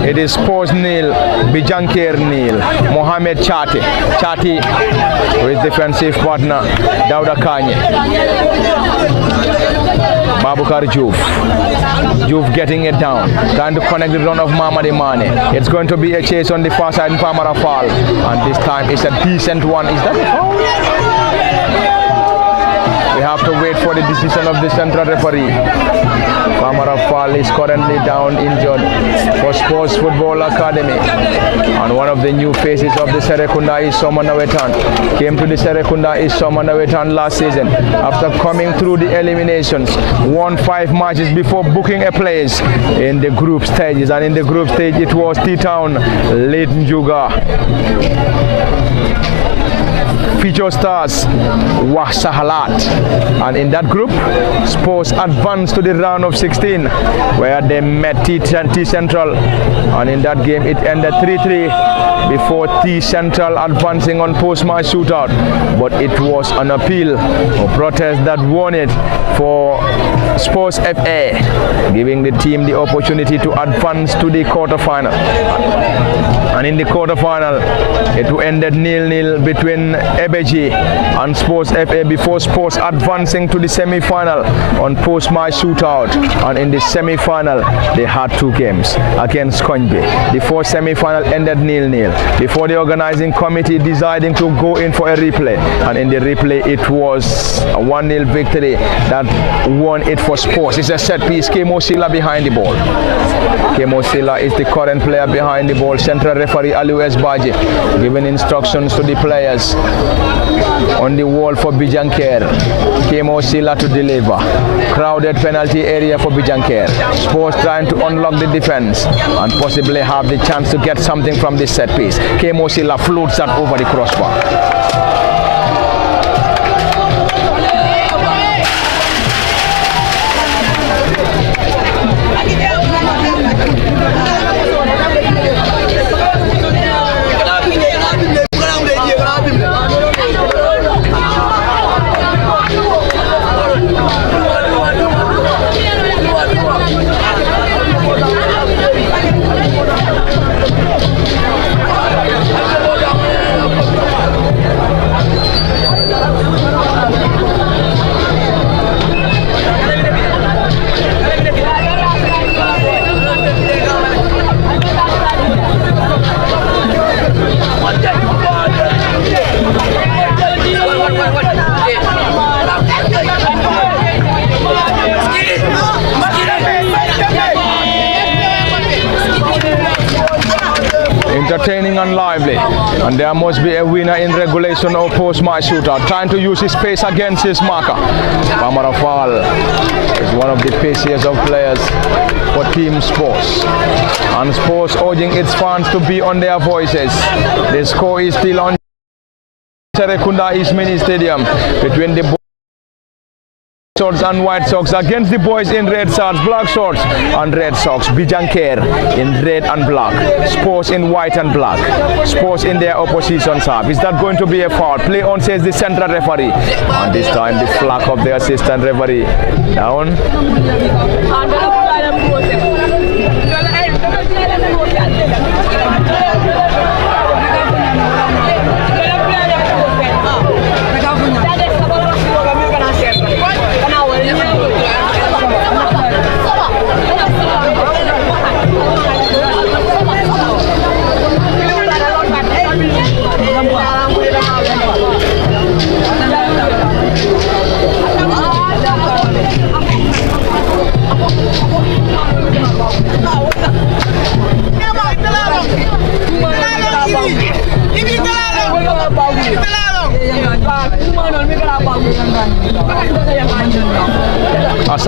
It is Spurs nil, Bijankerr nil. Mohamed Chati with defensive partner Dauda Kanye. Babukar Juve getting it down, trying to connect the run of Mamadi Mane. It's going to be a chase on the far side in Pamara Fall, and this time it's a decent one. Is that a foul? We have to wait for the decision of the central referee. Pamara Fall is currently down injured for Spurs Football Academy. And one of the new faces of the Serekunda is Somanawetan. Came to the Serekunda is Somanawetan last season after coming through the eliminations. Won 5 matches before booking a place in the group stages. And in the group stage it was T-Town, Late Njuga. Feature stars Wasahalat, and in that group Spurs advanced to the round of 16 where they met T Central, and in that game it ended 3-3 before T Central advancing on post-match shootout, but it was an appeal or protest that won it for Spurs FA, giving the team the opportunity to advance to the quarterfinal. And in the quarterfinal, it ended 0-0 between Ebeji and Spurs FA before Spurs advancing to the semi-final on post-match shootout. And in the semi-final, they had 2 games against Konbe. The first semi-final ended 0-0 before the organizing committee deciding to go in for a replay. And in the replay, it was a 1-0 victory that won it for Spurs. It's a set piece. Kemo Sila behind the ball. Kemo Sila is the current player behind the ball. Central referee Aliu Esbaji giving instructions to the players on the wall for Bijankerr. Kemo Sila to deliver. Crowded penalty area for Bijankerr. Spurs trying to unlock the defense and possibly have the chance to get something from this set piece. Kemo Sila floats that over the crossbar. Entertaining and lively, and there must be a winner in regulation or post-match shootout, trying to use his pace against his marker. Pamara Fall is one of the paciest of players for Team Spurs, and Spurs urging its fans to be on their voices. The score is still on Serekunda East Mini Stadium between the shorts and white socks against the boys in red shorts, black shorts and red socks. Bijankerr in red and black, Spurs in white and black. Spurs in their opposition half. Is that going to be a foul? Play on, says the central referee. And this time the flag of the assistant referee down.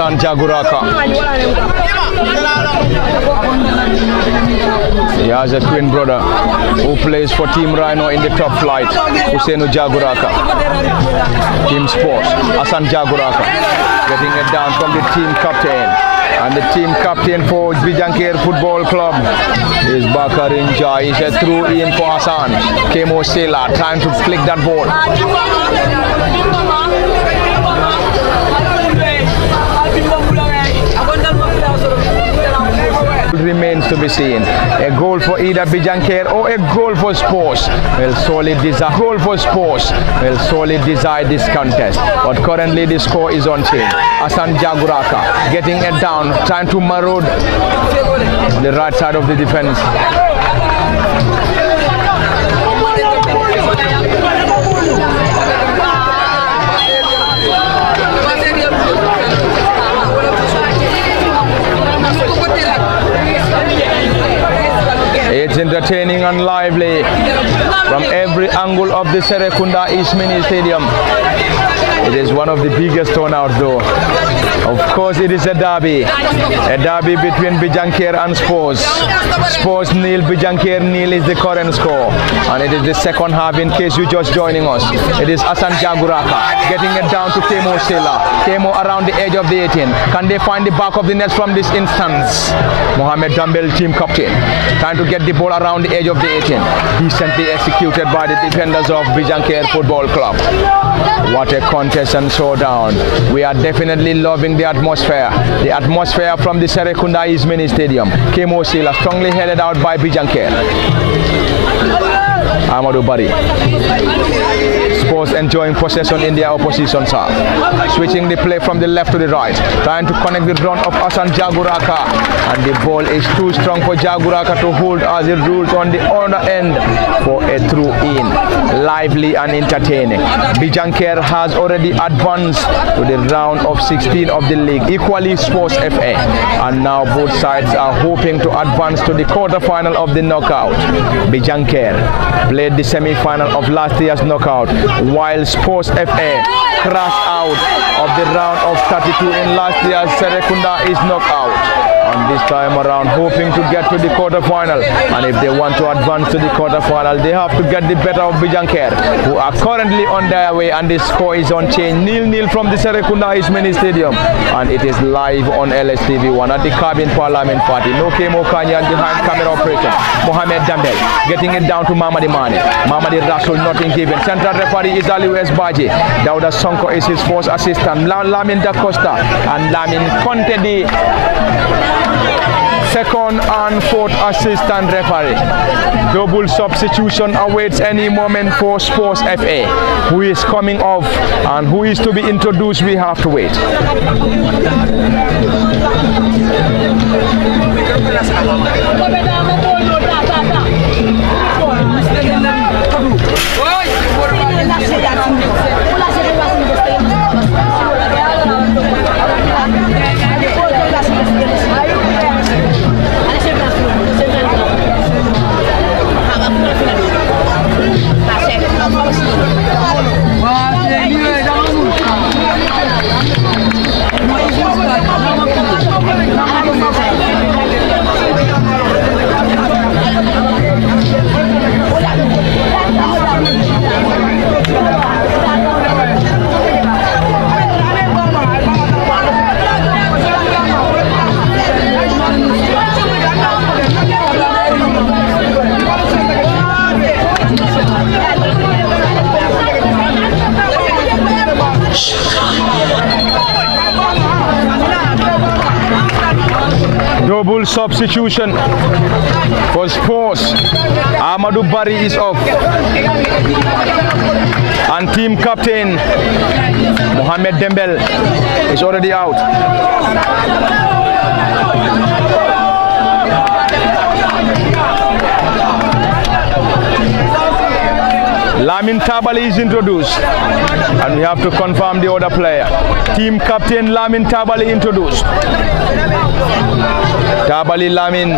Hassan Jaguraka. He has a twin brother who plays for Team Rhino in the top flight, Husseinu Jaguraka. Team Sports, Hassan Jaguraka, getting it down from the team captain. And the team captain for Bijankerr Football Club is Bakarinja. He's a through in for Hassan. Kemo Sela trying to flick that ball. Remains to be seen. A goal for either Bijankerr or a goal for Spurs will solely decide this contest. But currently the score is unchanged. Hassan Jaguraka getting it down, trying to maraud the right side of the defense. It's entertaining and lively from every angle of the Serekunda East Mini Stadium. It is one of the biggest turnouts though. Of course it is a derby between Bijankerr and Spurs. Spurs nil, Bijankerr nil is the current score. And it is the second half in case you're just joining us. It is Hassan Jaguraka getting it down to Kemo Sela. Kemo around the edge of the 18. Can they find the back of the net from this instance? Mohamed Dambel, team captain, trying to get the ball around the edge of the 18. Decently executed by the defenders of Bijankerr Football Club. What a contest and showdown. We are definitely loving the atmosphere. The atmosphere from the Serekunda East Mini Stadium. Kemo Sela strongly headed out by Bijankerr. Amadou Bari. Spurs enjoying possession in their opposition's half. Switching the play from the left to the right. Trying to connect the run of Hassan Jaguraka. And the ball is too strong for Jaguraka to hold as it rules on the other end for a through in. Lively and entertaining. Bijankerr has already advanced to the round of 16 of the league. Equally Spurs FA. And now both sides are hoping to advance to the quarter-final of the knockout. Bijankerr played the semi-final of last year's knockout, while Spurs FA crashed out of the round of 32 in last year's Serekunda East knockout. And this time around hoping to get to the quarter-final. And if they want to advance to the quarter-final, they have to get the better of Bijankerr, who are currently on their way, and the score is unchanged. 0-0 from the Serekunda East Mini Stadium. And it is live on LSTV1 at the Cabin Parliament Party. No Kemo Kanyan behind camera operation. Mohamed Dambel getting it down to Mamadi Mane. Mamadi Rasul nothing given. Central referee is Ali Baji. Dauda Sonko is his first assistant. Lamin Da Costa and Lamin Conte the second and fourth assistant referee. Double substitution awaits any moment for Spurs FA. Who is coming off and who is to be introduced, we have to wait. Double substitution for Spurs. Amadou Bari is off. And team captain Mohamed Dembel is already out. Lamin Tabali is introduced, and we have to confirm the other player. Team captain Lamin Tabali introduced. Tabali Lamin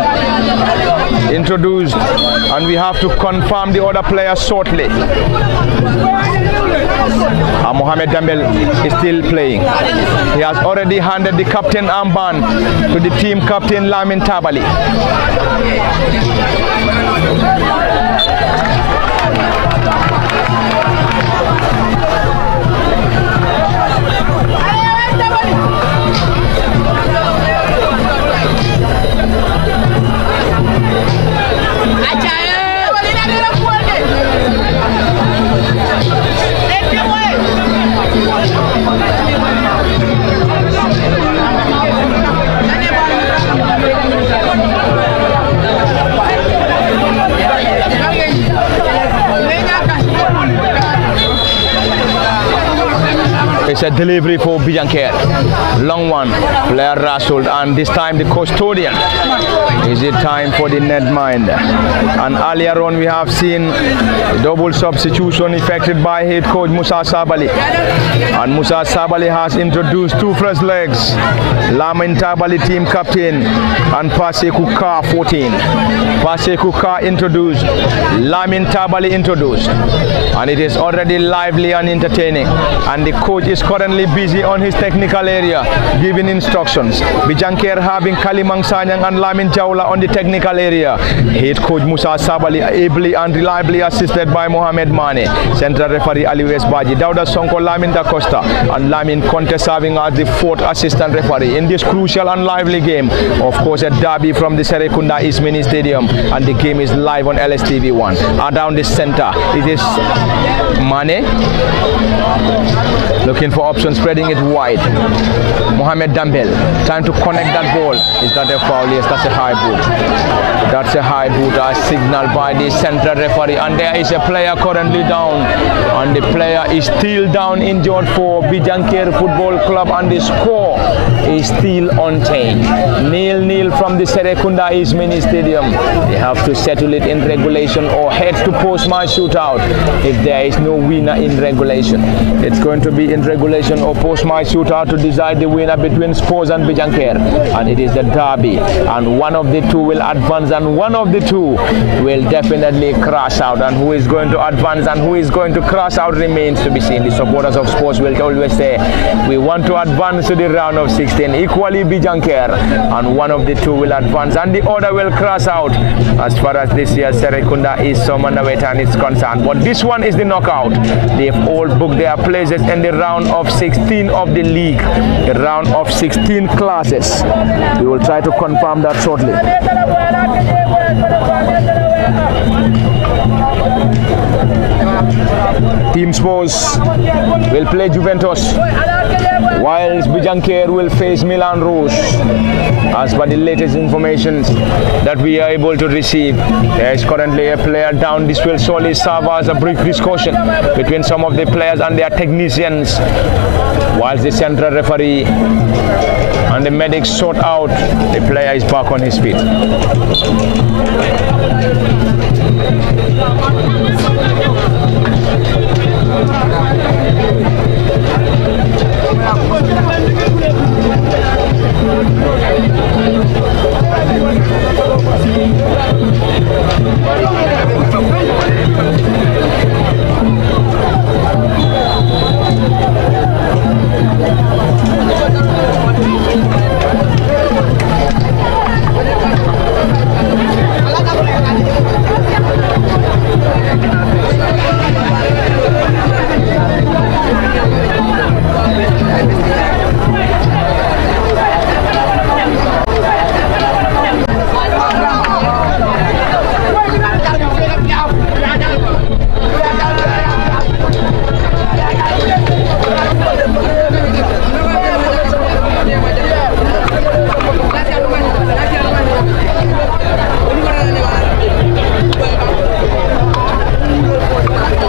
introduced, and we have to confirm the other player shortly. Mohamed Dambel is still playing. He has already handed the captain armband to the team captain Lamin Tabali. It's a delivery for Bijankerr. Long one, player wrestled, and this time the custodian. Is it time for the netminder? And earlier on we have seen a double substitution effected by head coach Musa Sabali. And Musa Sabali has introduced two fresh legs. Lamin Tabali team captain and Paseku Kar 14. Paseku Kar introduced, Lamin Tabali introduced. And it is already lively and entertaining. And the coach is currently busy on his technical area, giving instructions. Bijankerr having Kalimang Sanyang and Lamin Jaula on the technical area. Head coach Musa Sabali ably and reliably assisted by Mohamed Mane. Central referee Ali Westbaji, Dauda Sonko, Lamin Da Costa, and Lamin Conte serving as the fourth assistant referee in this crucial and lively game. Of course, a derby from the Serekunda East Mini Stadium, and the game is live on LSTV1. And down the center, it is Mane looking for options, spreading it wide. Mohamed Dambel trying to connect that ball. Is that a foul? Yes, that's a high boot. That's a high boot as signaled by the central referee. And there is a player currently down. And the player is still down, injured for Bijankerr Football Club. And the score is still unchanged. 0-0 from the Serekunda East Mini Stadium. They have to settle it in regulation or head to post-match shootout if there is no winner in regulation. It's going to be in regulation or post-match shootout to decide the winner between Spurs and Bijankerr, and it is the derby, and one of the two will advance and one of the two will definitely crash out, and who is going to advance and who is going to crash out remains to be seen. The supporters of Spurs will always say we want to advance to the round of 16. Equally Bijankerr, and one of the two will advance and the other will crash out as far as this year's Serekunda East Somanawatan is concerned. But this one is the knockout. They've all booked their places in the round of 16 of the league, the round of 16 classes. We will try to confirm that shortly. Team Spurs will play Juventus, whilst Bijankerr will face Milan Rouge. As per the latest information that we are able to receive, there is currently a player down. This will surely serve as a brief discussion between some of the players and their technicians, whilst the central referee and the medics sort out. The player is back on his feet.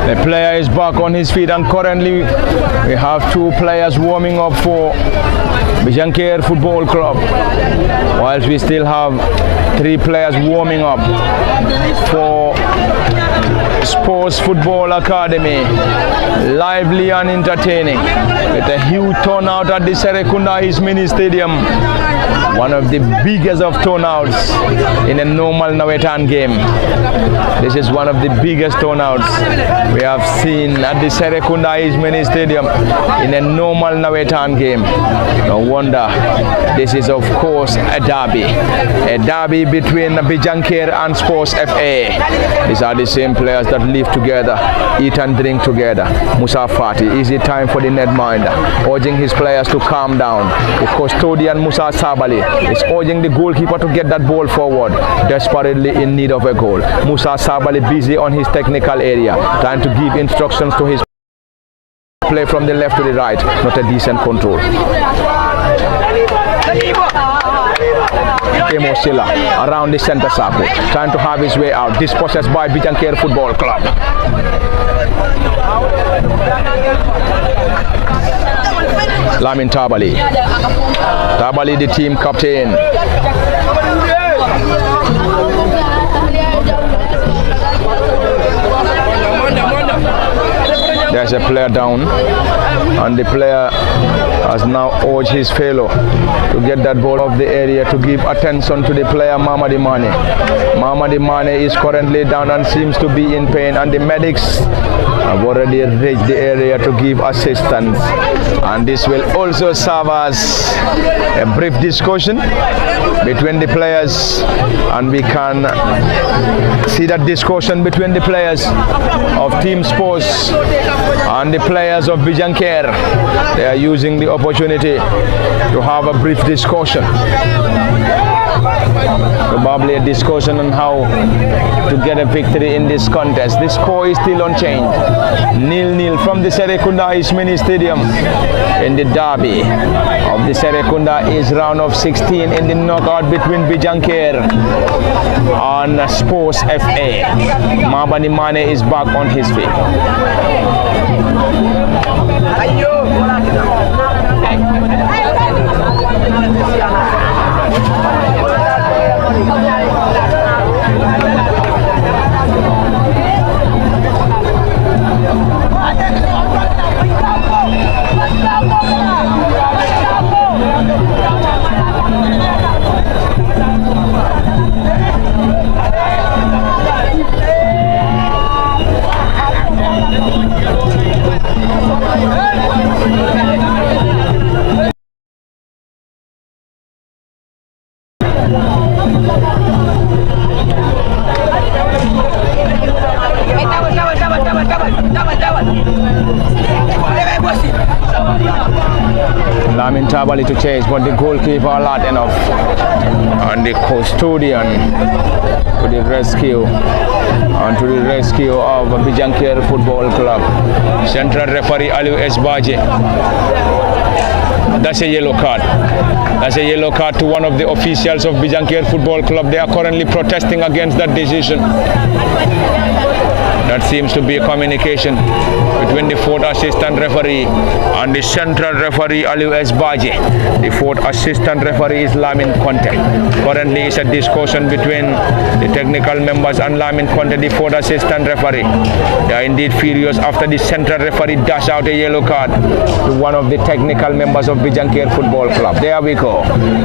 The player is back on his feet, and currently we have two players warming up for Bijankerr Football Club, whilst we still have three players warming up for Spurs Football Academy. Lively and entertaining with a huge turnout at the Serekunda East Mini Stadium. One of the biggest of turnouts in a normal Nawetan game. This is one of the biggest turnouts we have seen at the Serekunda East Mini Stadium in a normal Nawetan game. No wonder this is of course a derby between Bijankerr and Spurs FA. These are the same players that live together, eat and drink together. Musa Fati, is it time for the netminder, urging his players to calm down. The custodian Musa Sabali is urging the goalkeeper to get that ball forward, desperately in need of a goal. Musa Sabali busy on his technical area, trying to give instructions to his play from the left to the right. Not a decent control. Emo Silla around the center circle, trying to have his way out. Dispossessed by Bijankerr Football Club. Lamin Tabali. Tabali, the team captain. There's a player down, and the player has now urged his fellow to get that ball off the area, to give attention to the player Mamadi Mane. Mamadi Mane is currently down and seems to be in pain, and the medics have already reached the area to give assistance. And this will also serve as a brief discussion between the players, and we can see that discussion between the players of Team Spurs and the players of Bijankerr. They are using the opportunity to have a brief discussion. Probably a discussion on how to get a victory in this contest. The score is still unchanged. 0-0 from the Serekunda East Mini Stadium in the derby of the Serekunda East round of 16 in the knockout between Bijankerr and Spurs FA. Mamadi Mane is back on his feet. Lamin Tabali to chase, but the goalkeeper not enough. And the custodian to the rescue, and to the rescue of Bijankerr Football Club. Central referee Aliu S. Baje. That's a yellow card. That's a yellow card to one of the officials of Bijankerr Football Club. They are currently protesting against that decision. That seems to be a communication between the fourth assistant referee and the central referee Aliu S. Baje. The fourth assistant referee is Lamin Conte. Currently it's a discussion between the technical members and Lamin Conte, the fourth assistant referee. They are indeed furious after the central referee dashed out a yellow card to one of the technical members of Bijankerr Football Club. There we go.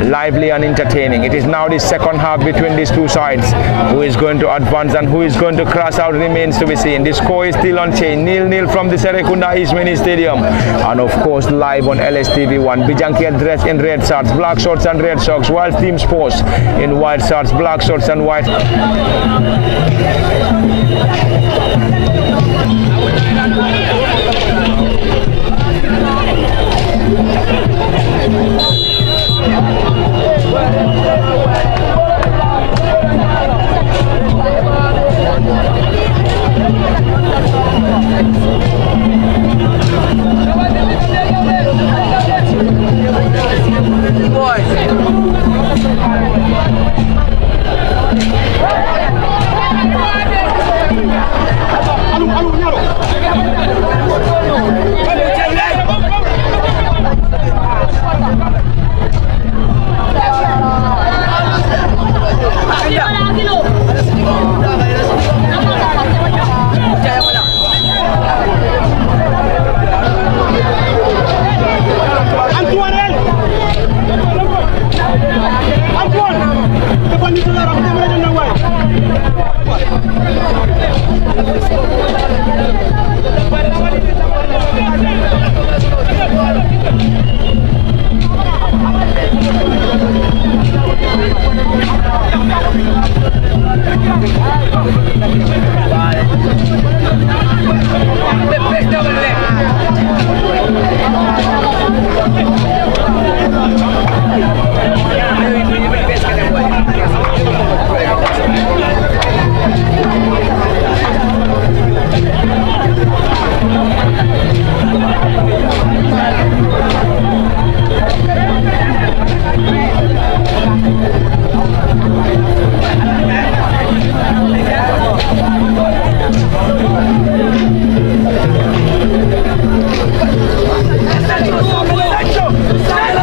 Lively and entertaining. It is now the second half between these two sides. Who is going to advance and who is going to cross out remains to be seen. The score is still unchanged. 0-0 from the Serekunda East Mini Stadium. And of course live on LSTV1. Bijankerr dressed in red shirts, black shorts and red socks, while Team Spurs in white shirts, black shorts and white.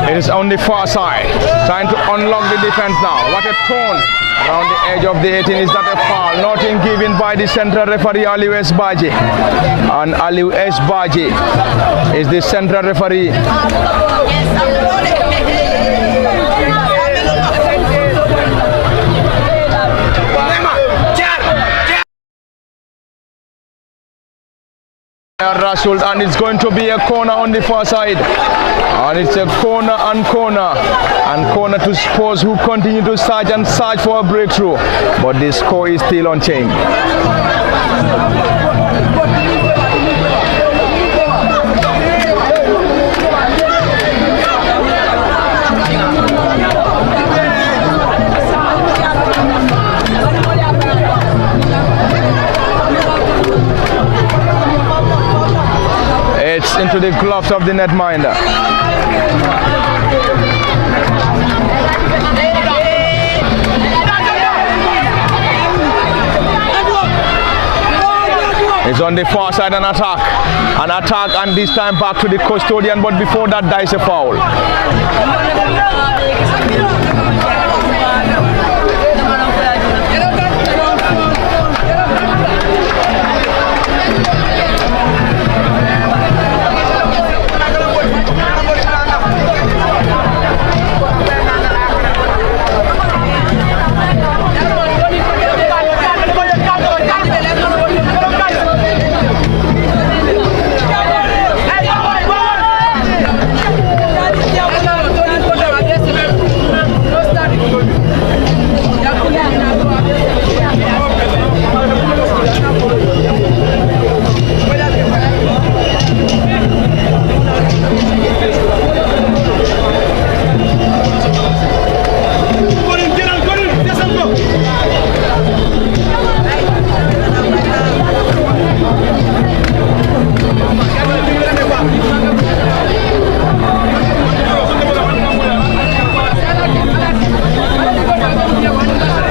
It is on the far side, trying to unlock the defense now. What a turn around the edge of the 18. Is that a foul? Nothing given by the central referee Aliu S. Baji. And Aliu S. Baji is the central referee. Rasul, and it's going to be a corner on the far side, and it's a corner and corner to Spurs, who continue to search and search for a breakthrough, but the score is still unchanged. It's into the gloves of the netminder. It's on the far side, an attack, and this time back to the custodian, but before that, there's a foul.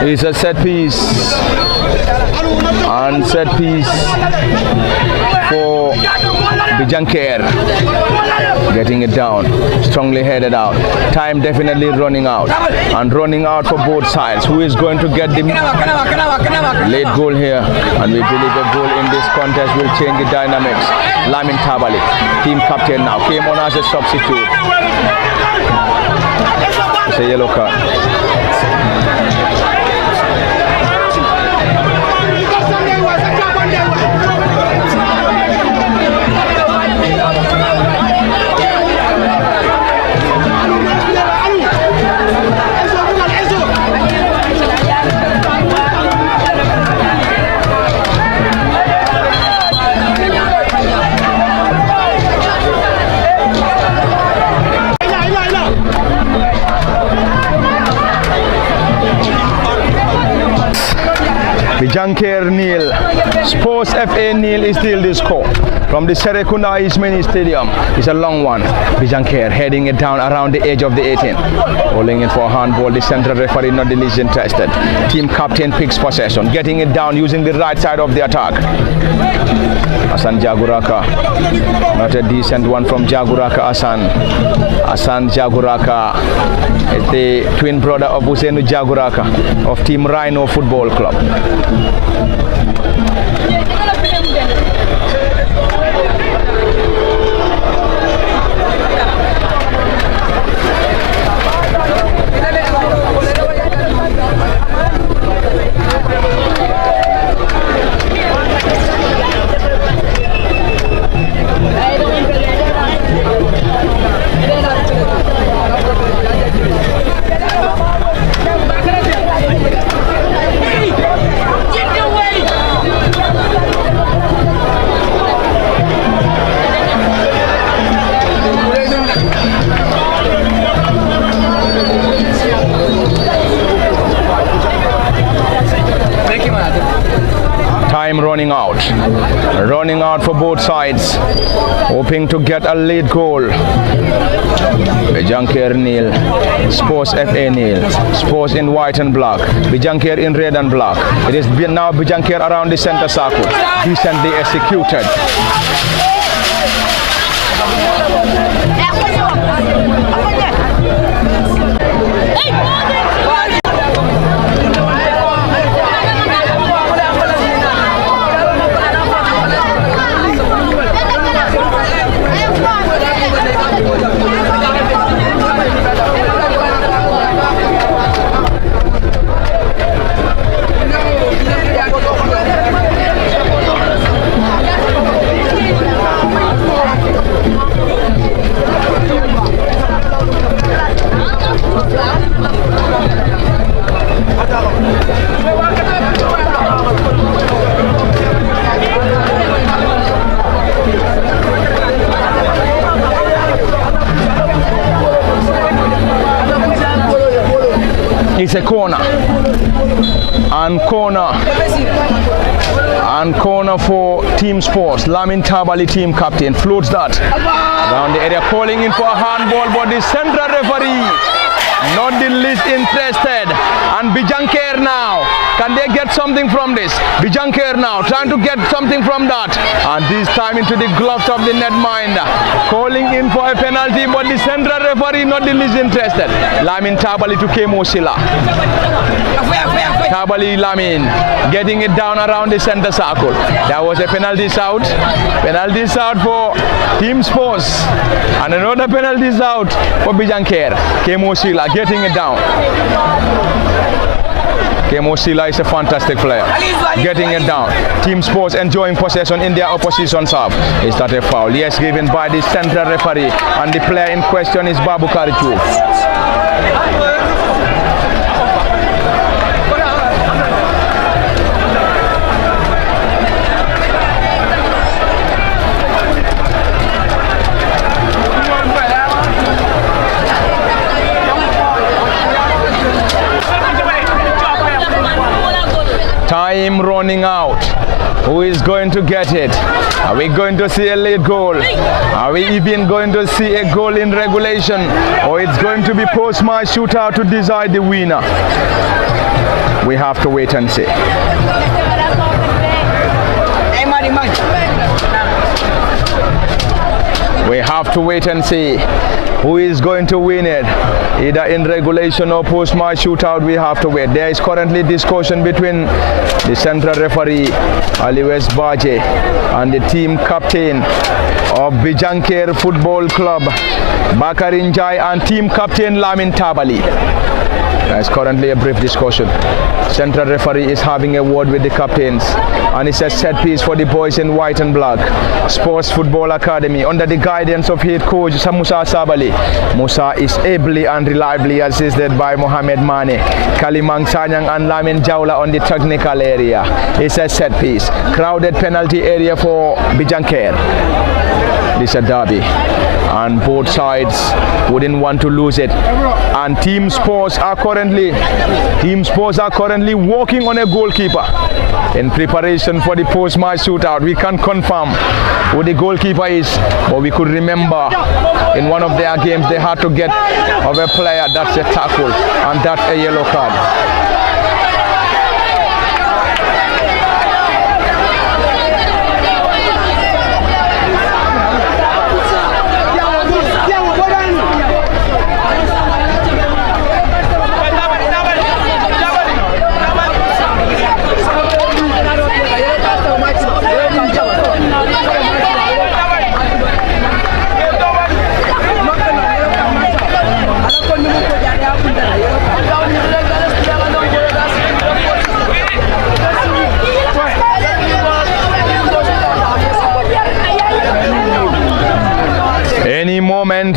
It's a set piece, and set piece for Bijankerr, getting it down, strongly headed out. Time definitely running out, and running out for both sides. Who is going to get the late goal here? And we believe a goal in this contest will change the dynamics. Lamin Tabali, team captain now, came on as a substitute. It's a yellow card. Bijankerr nil, Spurs FA nil is still the score from the Serekunda East Mini Stadium. It's a long one. Bijankerr heading it down around the edge of the 18, holding it for handball. The central referee not the least interested. Team captain picks possession, getting it down using the right side of the attack. Hassan Jaguraka, not a decent one from Jaguraka. Hassan Jaguraka is the twin brother of Husseinu Jaguraka of Team Rhino Football Club. Time running out. Running out for both sides. Hoping to get a lead goal. Bijankerr nil. Spurs FA nil. Spurs in white and black. Bijankerr in red and black. It is now Bijankerr around the center circle. Decently executed. It's a corner and corner for Team Sports. Lamin Tabali, team captain, floats that down the area, calling in for a handball, but the central referee not the least interested. And Bijankerr now, can they get something from this? Bijankerr now trying to get something from that, and this time into the gloves of the netminder, calling in for a penalty, but the central referee not the least interested. Lamin Tabali to Kemo Silla. Tabali Lamin getting it down around the center circle. There was a penalty out. Penalty out for Team Sports, and another penalty out for Bijankerr. Kemo Silla getting it down. Kemo Silla is a fantastic player. Getting it down. Team Sports enjoying possession in their opposition's half. Is that a foul? Yes, given by the central referee, and the player in question is Babu Karichu. Time running out. Who is going to get it? Are we going to see a late goal? Are we even going to see a goal in regulation? Or it's going to be post-match shootout to decide the winner? We have to wait and see. We have to wait and see who is going to win it, either in regulation or post-match shootout. We have to wait. There is currently discussion between the central referee Ali West Baje and the team captain of Bijankerr Football Club Bakari Njai and team captain Lamin Tabali. There is currently a brief discussion. Central referee is having a word with the captains, and it's a set piece for the boys in white and black. Sports Football Academy under the guidance of head coach Musa Sabali. Musa is ably and reliably assisted by Mohamed Mane, Kalimang Sanyang and Lamin Jaula on the technical area. It's a set piece. Crowded penalty area for Bijankerr. This is a derby, and both sides wouldn't want to lose it. And Team Sports are currently working on a goalkeeper in preparation for the post-match shootout. We can't confirm who the goalkeeper is, but we could remember in one of their games they had to get of a player that's a tackle, and that's a yellow card.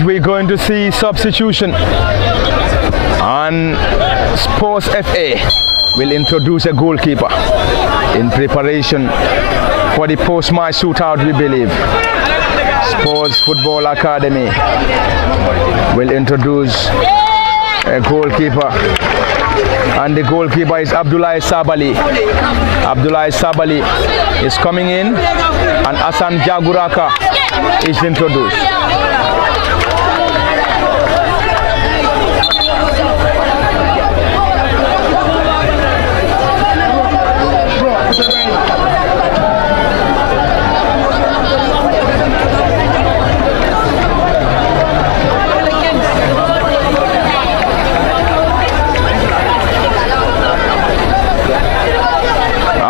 We're going to see substitution, and Spurs FA will introduce a goalkeeper in preparation for the post-match shootout, we believe. Spurs Football Academy will introduce a goalkeeper. And the goalkeeper is Abdullah Sabali. Abdullah Sabali is coming in, and Hassan Jaguraka is introduced.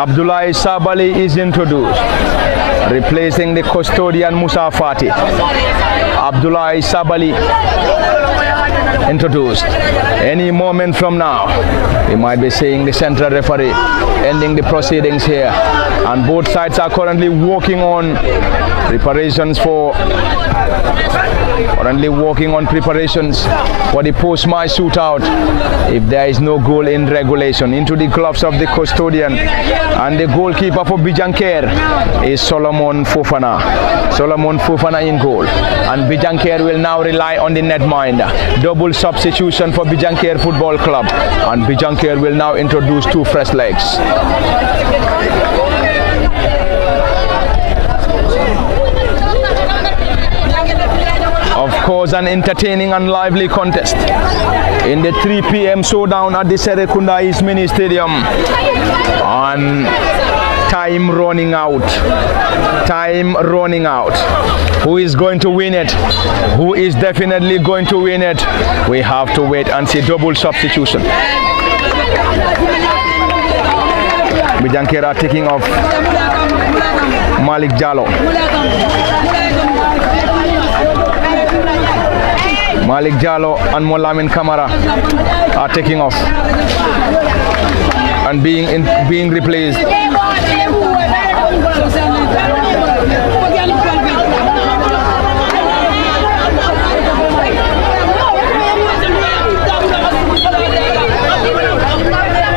Abdullah Sabali is introduced, replacing the custodian Musa Fati. Abdullah Sabali introduced. Any moment from now, we might be seeing the central referee ending the proceedings here. And both sides are currently working on preparations for the post-match shootout if there is no goal in regulation. Into the gloves of the custodian, and the goalkeeper for Bijankerr is Solomon Fofana. Solomon Fofana in goal, and Bijankerr will now rely on the netminder. Double substitution for Bijankerr Football Club, and Bijankerr will now introduce two fresh legs. Of course, an entertaining and lively contest in the 3 p.m. showdown at the Serekunda East Mini Stadium. And time running out. Who is going to win it? Who is definitely going to win it? We have to wait and see. Double substitution. Bijankerr are taking off Malik Jallo. Malik Jallo and Molamin Kamara are taking off and being replaced.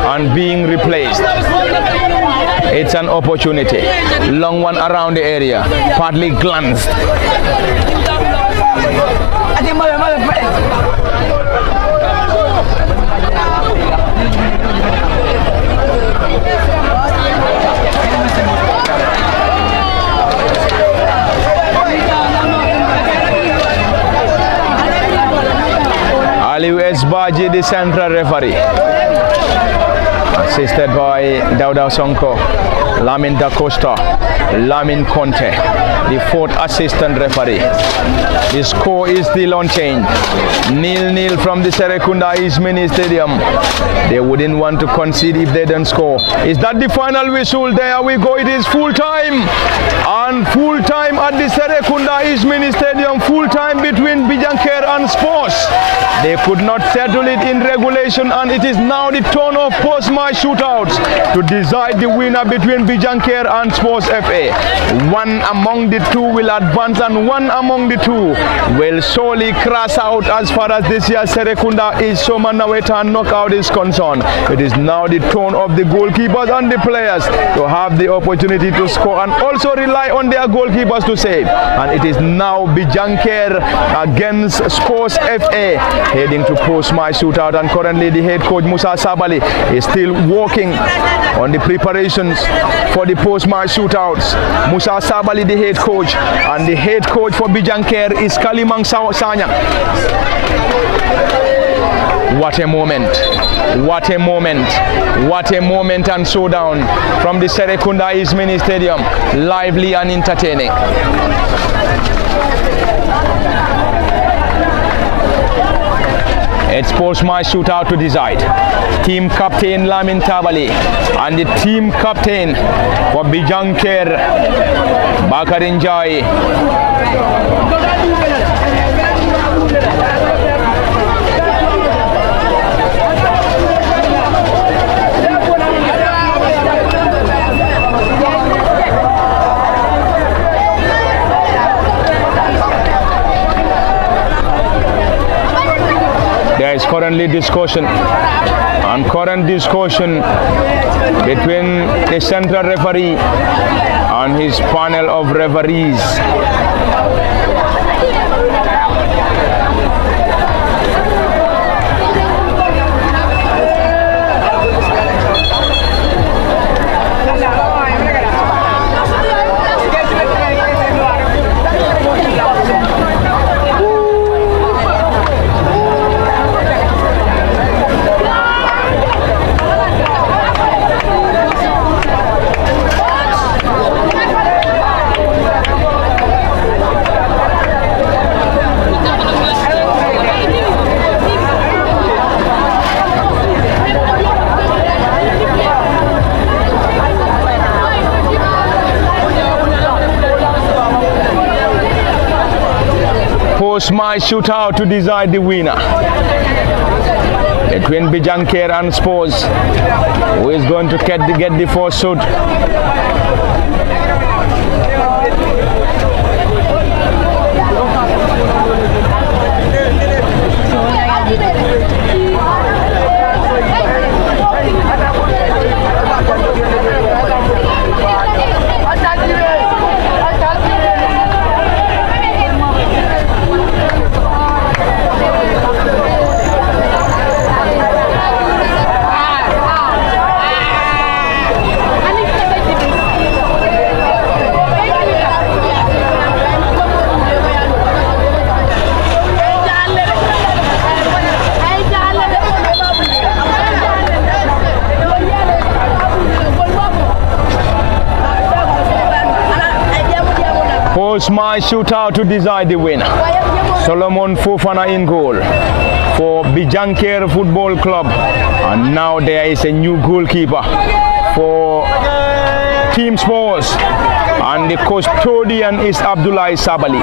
And being replaced. It's an opportunity. Long one around the area, partly glanced. Aliou Esbaji, the central referee, assisted by Dauda Sonko, Lamin Da Costa, Lamin Conte, the fourth assistant referee. The score is still unchanged. 0-0 from the Serekunda East Mini Stadium. They wouldn't want to concede if they don't score. Is that the final whistle? There we go. It is full time. And full time at the Serekunda East Mini Stadium. Full time between Bijankerr and Spurs. They could not settle it in regulation, and it is now the turn of post-match shootouts to decide the winner between Bijankerr and Spurs FA. One among the two will advance, and one among the two will surely crash out as far as this year's Serekunda is Somanaweta knockout is concerned. It is now the turn of the goalkeepers and the players to have the opportunity to score and also rely on their goalkeepers to save. And it is now Bijankerr against Spurs FA heading to post-match shootout, and currently the head coach Musa Sabali is still working on the preparations for the post-match shootouts. Musa Sabali, the head coach, and the head coach for Bijankerr is Kalimang Sanya. What a moment. What a moment. What a moment and showdown from the Serekunda East Mini Stadium. Lively and entertaining. It's post-match shootout to decide. Team captain Lamin Tabali and the team captain for Bijankerr, Bakarin Jai. There is currently discussion between the central referee and his panel of referees. Post-match shootout to decide the winner between Bijankerr and Spurs. Who is going to get the first shot? Post-match shootout to decide the winner. Solomon Fofana in goal for Bijankerr Football Club, and now there is a new goalkeeper for Team Spurs, and the custodian is Abdullahi Sabali.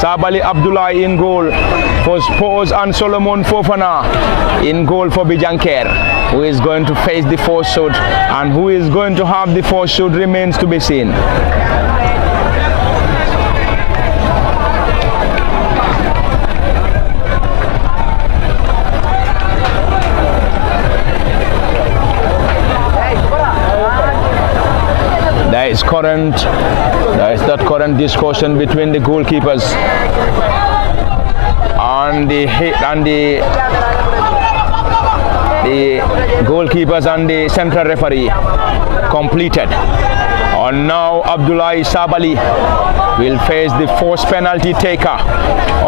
Sabali Abdullahi in goal for Spurs, and Solomon Fofana in goal for Bijankerr. Who is going to face the first shot and who is going to have the first shot remains to be seen. There is that current discussion between the goalkeepers and the goalkeepers and the central referee completed. And now Abdullahi Sabali will face the first penalty taker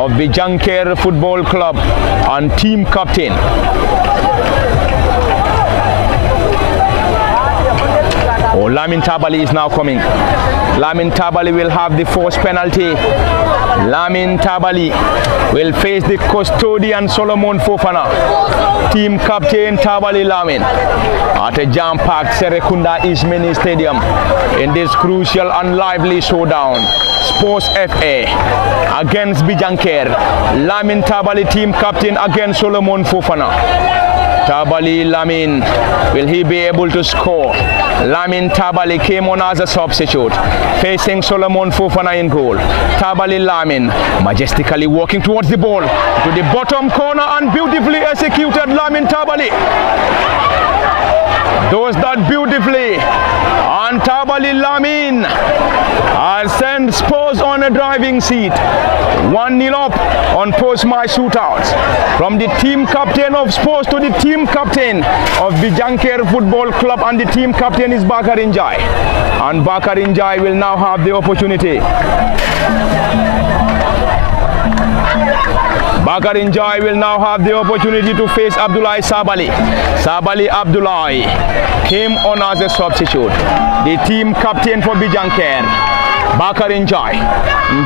of Bijankerr Football Club and team captain. Oh, Lamin Tabali is now coming. Lamin Tabali will have the first penalty. Lamin Tabali will face the custodian Solomon Fofana. Team captain Tabali Lamin at a jam-packed Serekunda East Mini Stadium in this crucial and lively showdown. Spurs FA against Bijankerr. Lamin Tabali, team captain, against Solomon Fofana. Tabali Lamin, will he be able to score? Lamin Tabali came on as a substitute, facing Solomon Fofana in goal. Tabali Lamin majestically walking towards the ball to the bottom corner, and beautifully executed. Lamin Tabali does that beautifully, and Tabali Lamin has sent Spurs on a driving seat. 1-0 up on post-match shootouts. From the team captain of Spurs to the team captain of Bijankerr Football Club, and the team captain is Bijankerr Njai. And Bijankerr Njai will now have the opportunity. Bijankerr Njai will now have the opportunity to face Abdullahi Sabali. Sabali Abdullahi came on as a substitute. The team captain for Bijankerr, Bijankerr Njai.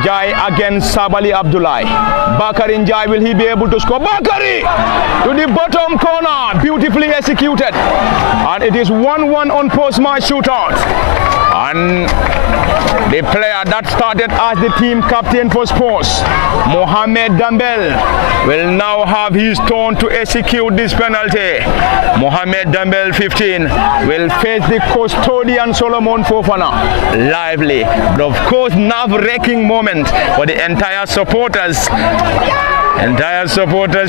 Njai against Sabali Abdullahi. Bijankerr Njai, will he be able to score? Bijankerr to the bottom corner, beautifully executed. And it is 1-1 on post-match shootout. And the player that started as the team captain for Spurs, Mohamed Dambel, will now have his turn to execute this penalty. Mohamed Dambel, 15, will face the custodian Solomon Fofana. Lively, but of course nerve-wracking moment for the entire supporters,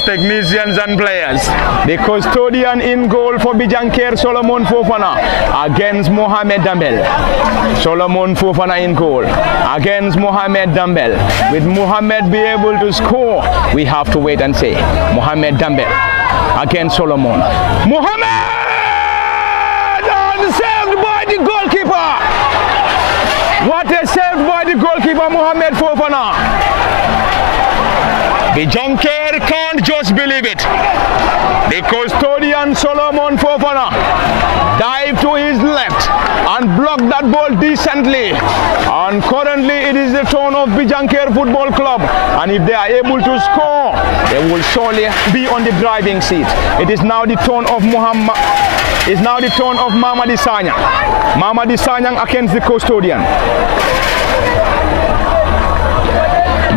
technicians and players. The custodian in goal for Bijankerr, Solomon Fofana, against Mohamed Dambel. Solomon Fofana in goal against Mohamed Dambel. Will Mohamed be able to score? We have to wait and see. Mohamed Dambel against Solomon. Mohamed, and saved by the goalkeeper. What a save by the goalkeeper, Mohamed Fofana. Bijankerr can't just believe it. The custodian Solomon Fofana dived to his left and blocked that ball decently. And currently it is the turn of Bijankerr Football Club. And if they are able to score, they will surely be on the driving seat. It is now the turn of Mamadi Sanyang. Mamadi Sanyang against the custodian.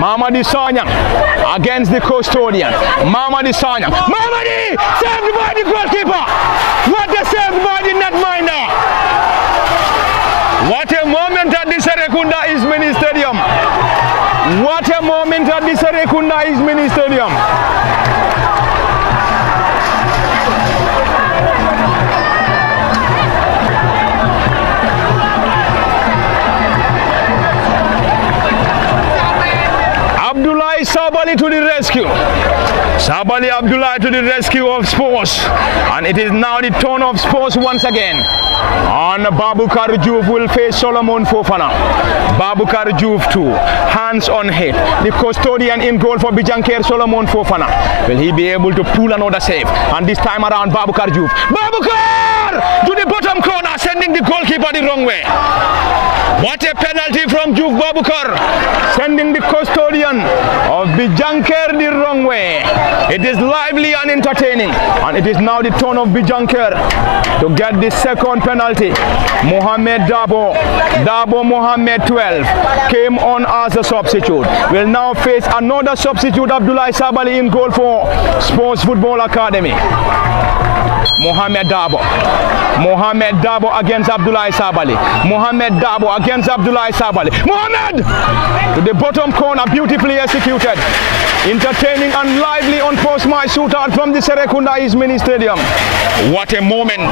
Mamadi Sanyang against the custodian. Mamadi Sanyang. Mamadi! Saved by the goalkeeper! What a save by the netminder! What a moment at the Serekunda East Mini Stadium! What a moment at the Serekunda East Mini Stadium! Abdullah Sabali to the rescue. Sabali Abdullah to the rescue of Spurs. And it is now the turn of Spurs once again. And Bijankerr Juve will face Solomon Fofana. Bijankerr Juve 2. Hands on head. The custodian in goal for Bijankerr, Solomon Fofana. Will he be able to pull another save? And this time around Bijankerr Juve. Bijankerr to the bottom corner, sending the goalkeeper the wrong way. What a penalty from Juve Bijankerr, sending the custodian of Bijankerr the wrong way. It is lively and entertaining, and it is now the turn of Bijankerr to get the second penalty. Mohamed Dabo Mohamed 12 came on as a substitute. Will now face another substitute, Abdullah Sabali in goal for Spurs Football Academy. Mohamed Dabo against Abdullah Sabali. Mohamed Dabo against Abdullah Sabali. Mohamed to the bottom corner, beautifully executed. Entertaining and lively on post-match shootout from the Serekunda East Mini Stadium. What a moment.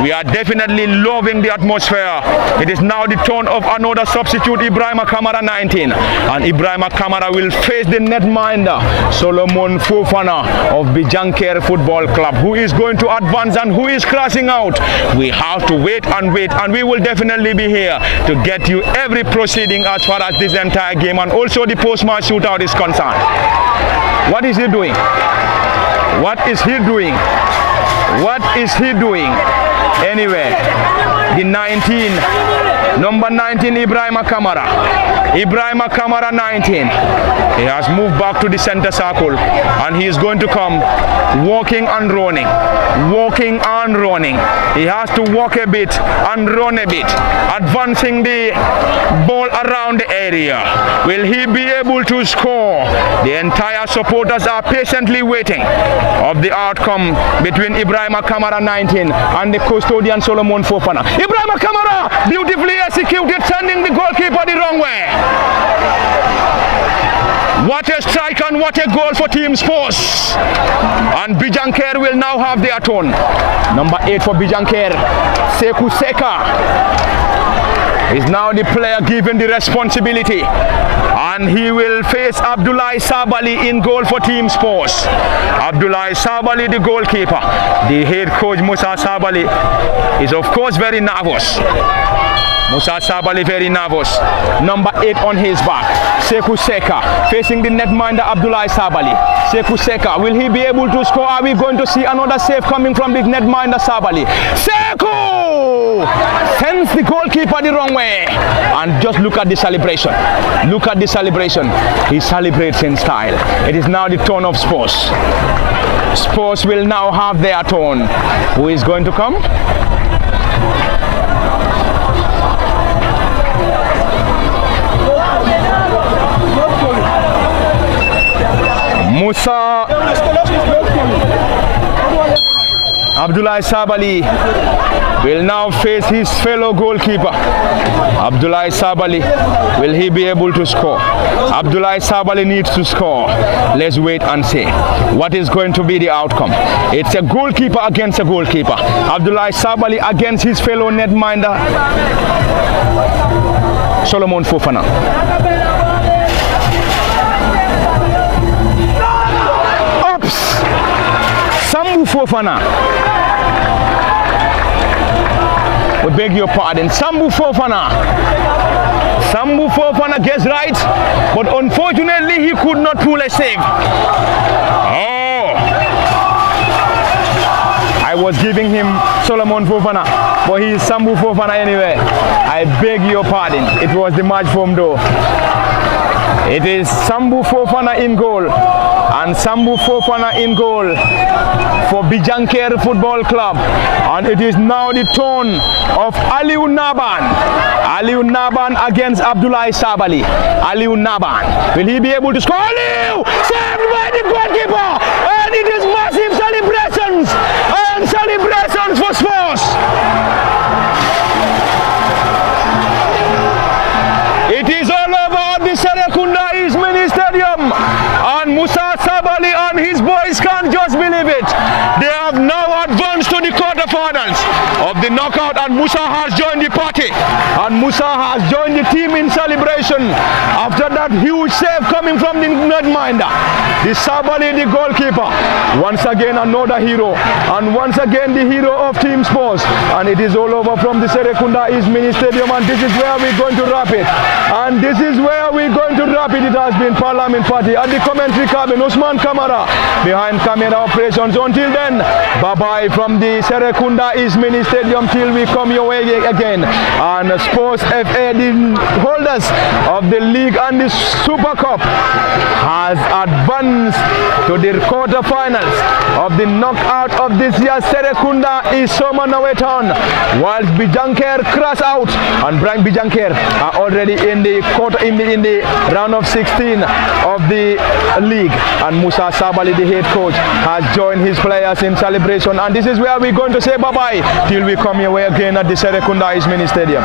We are definitely loving the atmosphere. It is now the turn of another substitute, Ibrahim Kamara 19. And Ibrahim Kamara will face the netminder, Solomon Fofana of Bijankerr Football Club. Who is going to advance and who is crashing out? We have to wait, and we will definitely be here to get you every proceeding as far as this entire game and also the post-match shootout is concerned. What is he doing? What is he doing? What is he doing? Anyway, the 19, number 19, Ibrahim Kamara. Ibrahim Kamara 19. He has moved back to the center circle and he is going to come walking and running. Walking and running. He has to walk a bit and run a bit, advancing the ball around the area. Will he be able to score? The entire supporters are patiently waiting of the outcome between Ibrahim Kamara 19 and the custodian Solomon Fofana. Ibrahim Kamara beautifully executed, sending the goalkeeper the wrong way. What a strike and what a goal for Team Spurs. And Bijankerr will now have their turn. Number 8 for Bijankerr, Sekou Seka, is now the player given the responsibility. And he will face Abdullah Sabali in goal for Team Spurs. Abdullah Sabali, the goalkeeper. The head coach Musa Sabali is of course very nervous. Musa Sabali very nervous. Number 8 on his back, Sekou Seka, facing the netminder Abdullah Sabali. Sekou Seka, will he be able to score? Are we going to see another save coming from the netminder Sabali? Sekou sends the goalkeeper the wrong way. And just look at the celebration. Look at the celebration. He celebrates in style. It is now the turn of Spurs. Spurs will now have their turn. Who is going to come? Musa Abdullah Sabali will now face his fellow goalkeeper. Abdullah Sabali, will he be able to score? Abdullah Sabali needs to score. Let's wait and see what is going to be the outcome. It's a goalkeeper against a goalkeeper. Abdullah Sabali against his fellow netminder Solomon Fofana. Sambu Fofana. We beg your pardon. Sambu Fofana. Sambu Fofana gets right, but unfortunately he could not pull a save. Oh! I was giving him Solomon Fofana, but he is Sambu Fofana anyway. I beg your pardon. It was the match form though. It is Sambu Fofana in goal. and Sambu Fofana in goal for Bijankerr Football Club. And it is now the turn of Aliou Naban. Aliou Naban against Abdoulaye Sabali. Aliou Naban. Will he be able to score? Aliou! Saved by the goalkeeper! And it is massive celebrations! And celebrations for Spurs! It is all over at the Serekunda East Mini Stadium. And Musa Sabali and his boys can't just believe it. They have now advanced to the quarterfinals of the knockout, and Musa has joined the party. And Musa has joined the team in celebration after that huge save coming from the netminder. The Sabali, the goalkeeper. Once again another hero. And once again the hero of Team Spurs. And it is all over from the Serekunda East Mini Stadium, and this is where we're going to wrap it. And this is where we're going to wrap it. It has been Parliament Party at the commentary cabin. Usman Kamara behind camera operations. Until then, bye-bye from the Serekunda East Mini Stadium till we come your way again. And Spurs FA, the holders of the league and the Super Cup, has advanced to the quarterfinals of the knockout of this year's Serekunda East Summer Town, whilst Bijankerr crash out, and Brian Bijankerr are already in the round of 16 of the league. And Musa Sabali, the head coach, has joined his players in celebration. And this is where we're going to say bye-bye till we come your way again at the Serekunda East Mini Stadium.